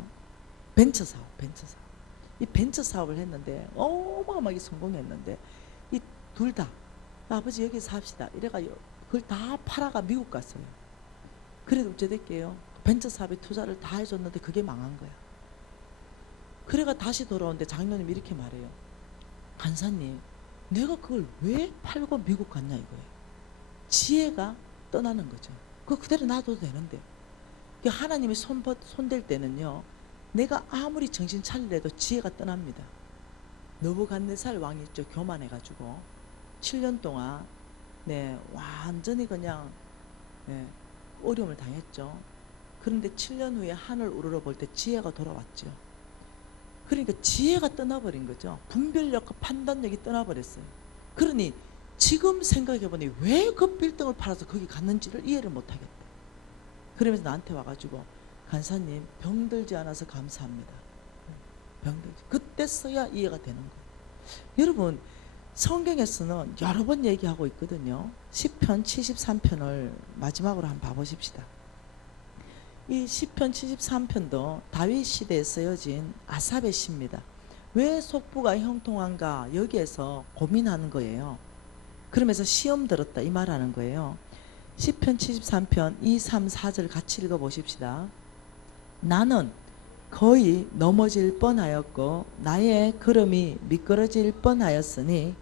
벤처 사업. 이 벤처 사업을 했는데 어마어마하게 성공했는데 이 둘 다 아버지 여기서 합시다 이래가지고 그걸 다 팔아가 미국 갔어요. 그래도 어찌됐게요? 벤처 사업에 투자를 다 해줬는데 그게 망한 거야. 그래가 다시 돌아오는데 장로님이 이렇게 말해요. 간사님 내가 그걸 왜 팔고 미국 갔냐 이거예요. 지혜가 떠나는 거죠. 그거 그대로 놔둬도 되는데 하나님이 손댈 때는요 내가 아무리 정신 차리래도 지혜가 떠납니다. 느부갓네살 왕이 있죠. 교만해가지고 7년 동안 완전히 그냥 어려움을 당했죠. 그런데 7년 후에 하늘 우러러 볼 때 지혜가 돌아왔죠. 그러니까 지혜가 떠나버린 거죠. 분별력과 판단력이 떠나버렸어요. 그러니 지금 생각해보니 왜 그 빌딩을 팔아서 거기 갔는지를 이해를 못하겠다. 그러면서 나한테 와가지고 간사님 병들지 않아서 감사합니다. 병들지. 그때서야 이해가 되는 거예요. 여러분, 성경에서는 여러 번 얘기하고 있거든요. 시편 73편을 마지막으로 한번 봐보십시다. 이 시편 73편도 다윗 시대에 쓰여진 아삽의 시입니다. 왜 속부가 형통한가 여기에서 고민하는 거예요. 그러면서 시험 들었다 이 말하는 거예요. 시편 73편 2, 3, 4절 같이 읽어보십시다. 나는 거의 넘어질 뻔하였고 나의 걸음이 미끄러질 뻔하였으니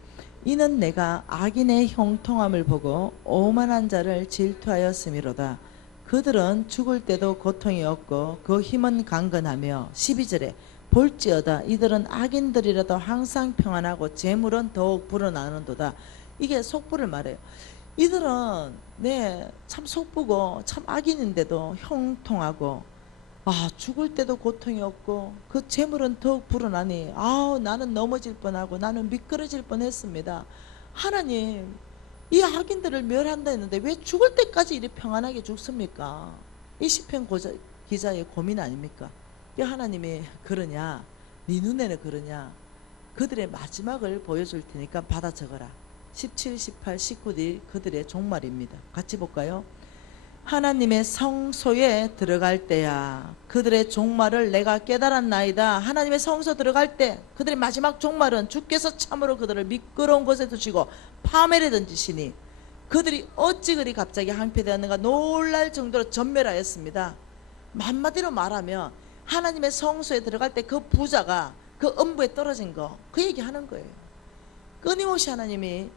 이는 내가 악인의 형통함을 보고 오만한 자를 질투하였음이로다. 그들은 죽을 때도 고통이 없고 그 힘은 강건하며 12절에 볼지어다 이들은 악인들이라도 항상 평안하고 재물은 더욱 불어나는도다. 이게 속부를 말해요. 이들은 참 속부고 참 악인인데도 형통하고 죽을 때도 고통이 없고 그 재물은 더욱 불어나니 나는 넘어질 뻔하고 나는 미끄러질 뻔했습니다. 하나님, 이 악인들을 멸한다 했는데 왜 죽을 때까지 이리 평안하게 죽습니까? 이 시편 기자의 고민 아닙니까? 왜 하나님이 그러냐? 네 눈에는 그러냐? 그들의 마지막을 보여줄 테니까 받아 적어라. 17, 18, 19일 그들의 종말입니다. 같이 볼까요? 하나님의 성소에 들어갈 때야 그들의 종말을 내가 깨달았나이다. 하나님의 성소 들어갈 때 그들의 마지막 종말은 주께서 참으로 그들을 미끄러운 곳에 두시고 파멸에 던지시니 그들이 어찌 그리 갑자기 항폐되었는가 놀랄 정도로 전멸하였습니다. 한마디로 말하면 하나님의 성소에 들어갈 때 그 부자가 그 음부에 떨어진 거 그 얘기하는 거예요. 끊임없이 하나님이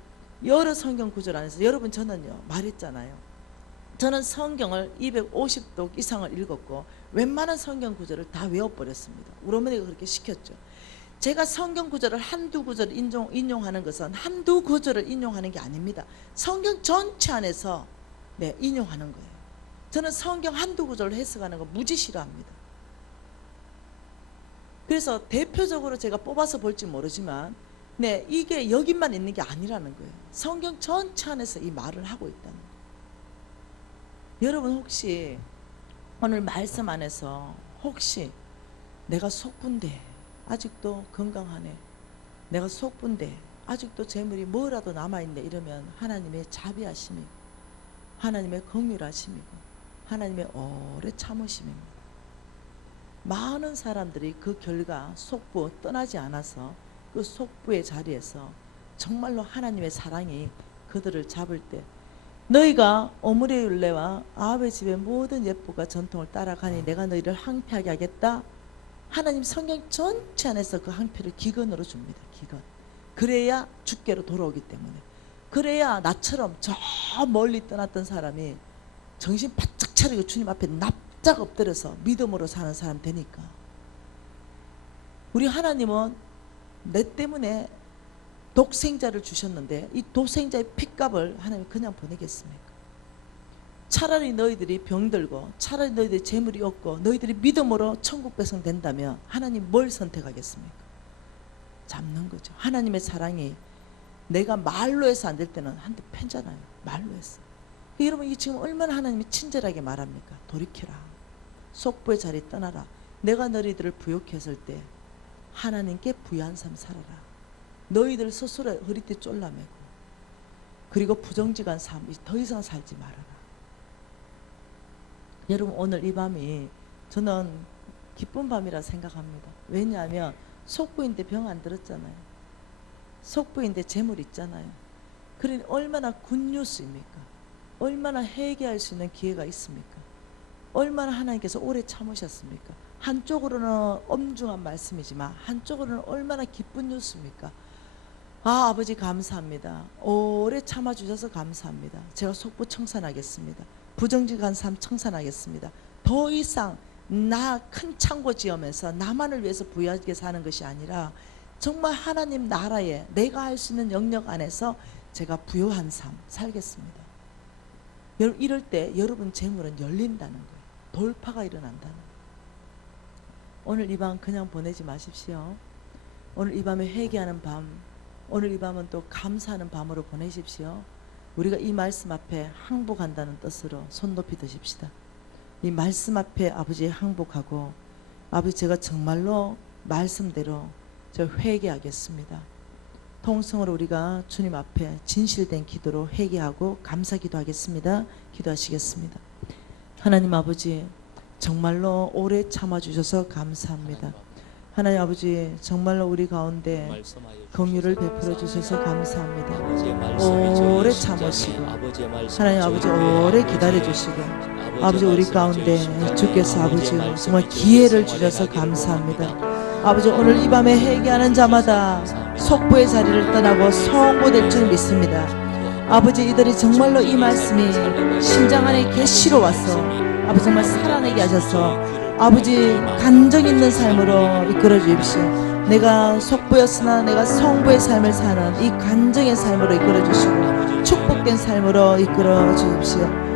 여러 성경 구절 안에서 여러분 저는요 말했잖아요. 저는 성경을 250독 이상을 읽었고 웬만한 성경 구절을 다 외워버렸습니다. 우리 어머니가 그렇게 시켰죠. 제가 성경 구절을 한두 구절 인용하는 것은 한두 구절을 인용하는 게 아닙니다. 성경 전체 안에서 인용하는 거예요. 저는 성경 한두 구절을 해석하는 거 무지 싫어합니다. 그래서 대표적으로 제가 뽑아서 볼지 모르지만 이게 여기만 있는 게 아니라는 거예요. 성경 전체 안에서 이 말을 하고 있다는 거예요. 여러분 혹시 오늘 말씀 안에서 혹시 내가 속부인데 아직도 건강하네, 내가 속부인데 아직도 재물이 뭐라도 남아있네 이러면 하나님의 자비하심이고 하나님의 긍휼하심이고 하나님의 오래 참으심입니다. 많은 사람들이 그 결과 속부 떠나지 않아서 그 속부의 자리에서 정말로 하나님의 사랑이 그들을 잡을 때 너희가 오므리의 율례와 아합의 집의 모든 예법과 전통을 따라가니 내가 너희를 항폐하게 하겠다. 하나님 성경 전체 안에서 그 항폐를 기근으로 줍니다. 기근. 그래야 주께로 돌아오기 때문에. 그래야 나처럼 저 멀리 떠났던 사람이 정신 바짝 차리고 주님 앞에 납작 엎드려서 믿음으로 사는 사람 되니까. 우리 하나님은 내 때문에 독생자를 주셨는데 이 독생자의 핏값을 하나님 그냥 보내겠습니까? 차라리 너희들이 병들고 차라리 너희들이 재물이 없고 너희들이 믿음으로 천국 백성 된다면 하나님 뭘 선택하겠습니까? 잡는 거죠. 하나님의 사랑이 내가 말로 해서 안 될 때는 한 대 패잖아요. 말로 해서. 여러분 이 지금 얼마나 하나님이 친절하게 말합니까? 돌이켜라. 속부의 자리 떠나라. 내가 너희들을 부욕해 했을 때 하나님께 부유한 삶 살아라. 너희들 스스로 허리띠 쫄라매고 그리고 부정직한 삶 더 이상 살지 말아라. 여러분 오늘 이 밤이 저는 기쁜 밤이라 생각합니다. 왜냐하면 속부인데 병 안 들었잖아요. 속부인데 재물 있잖아요. 그러니 얼마나 굿뉴스입니까? 얼마나 회개할 수 있는 기회가 있습니까? 얼마나 하나님께서 오래 참으셨습니까? 한쪽으로는 엄중한 말씀이지만 한쪽으로는 얼마나 기쁜 뉴스입니까? 아버지 감사합니다. 오래 참아주셔서 감사합니다. 제가 속부 청산하겠습니다. 부정직한 삶 청산하겠습니다. 더 이상 나 큰 창고 지으면서 나만을 위해서 부유하게 사는 것이 아니라 정말 하나님 나라에 내가 할 수 있는 영역 안에서 제가 부유한 삶 살겠습니다. 여러분 이럴 때 여러분 재물은 열린다는 거예요. 돌파가 일어난다는 거예요. 오늘 이 밤 그냥 보내지 마십시오. 오늘 이 밤에 회개하는 밤, 오늘 이 밤은 또 감사하는 밤으로 보내십시오. 우리가 이 말씀 앞에 항복한다는 뜻으로 손 높이 드십시다. 이 말씀 앞에 아버지 항복하고 아버지 제가 정말로 말씀대로 저 회개하겠습니다. 통성으로 우리가 주님 앞에 진실된 기도로 회개하고 감사 기도하겠습니다. 기도하시겠습니다. 하나님 아버지, 정말로 오래 참아주셔서 감사합니다. 하나님 아버지, 정말로 우리 가운데 긍휼을 베풀어 주셔서 감사합니다. 오래 참으시고 하나님 아버지 오래 기다려 주시고 아버지 우리 가운데 주께서 아버지 정말 기회를 주셔서 감사합니다. 아버지 오늘 이 밤에 회개하는 자마다 속보의 자리를 떠나고 성보될 줄 믿습니다. 아버지 이들이 정말로 이 말씀이 심장 안에 계시로 와서 아버지 정말 살아내게 하셔서 아버지 간정 있는 삶으로 이끌어 주십시오. 내가 속보였으나 내가 성보의 삶을 사는 이 간정의 삶으로 이끌어 주시고 축복된 삶으로 이끌어 주십시오.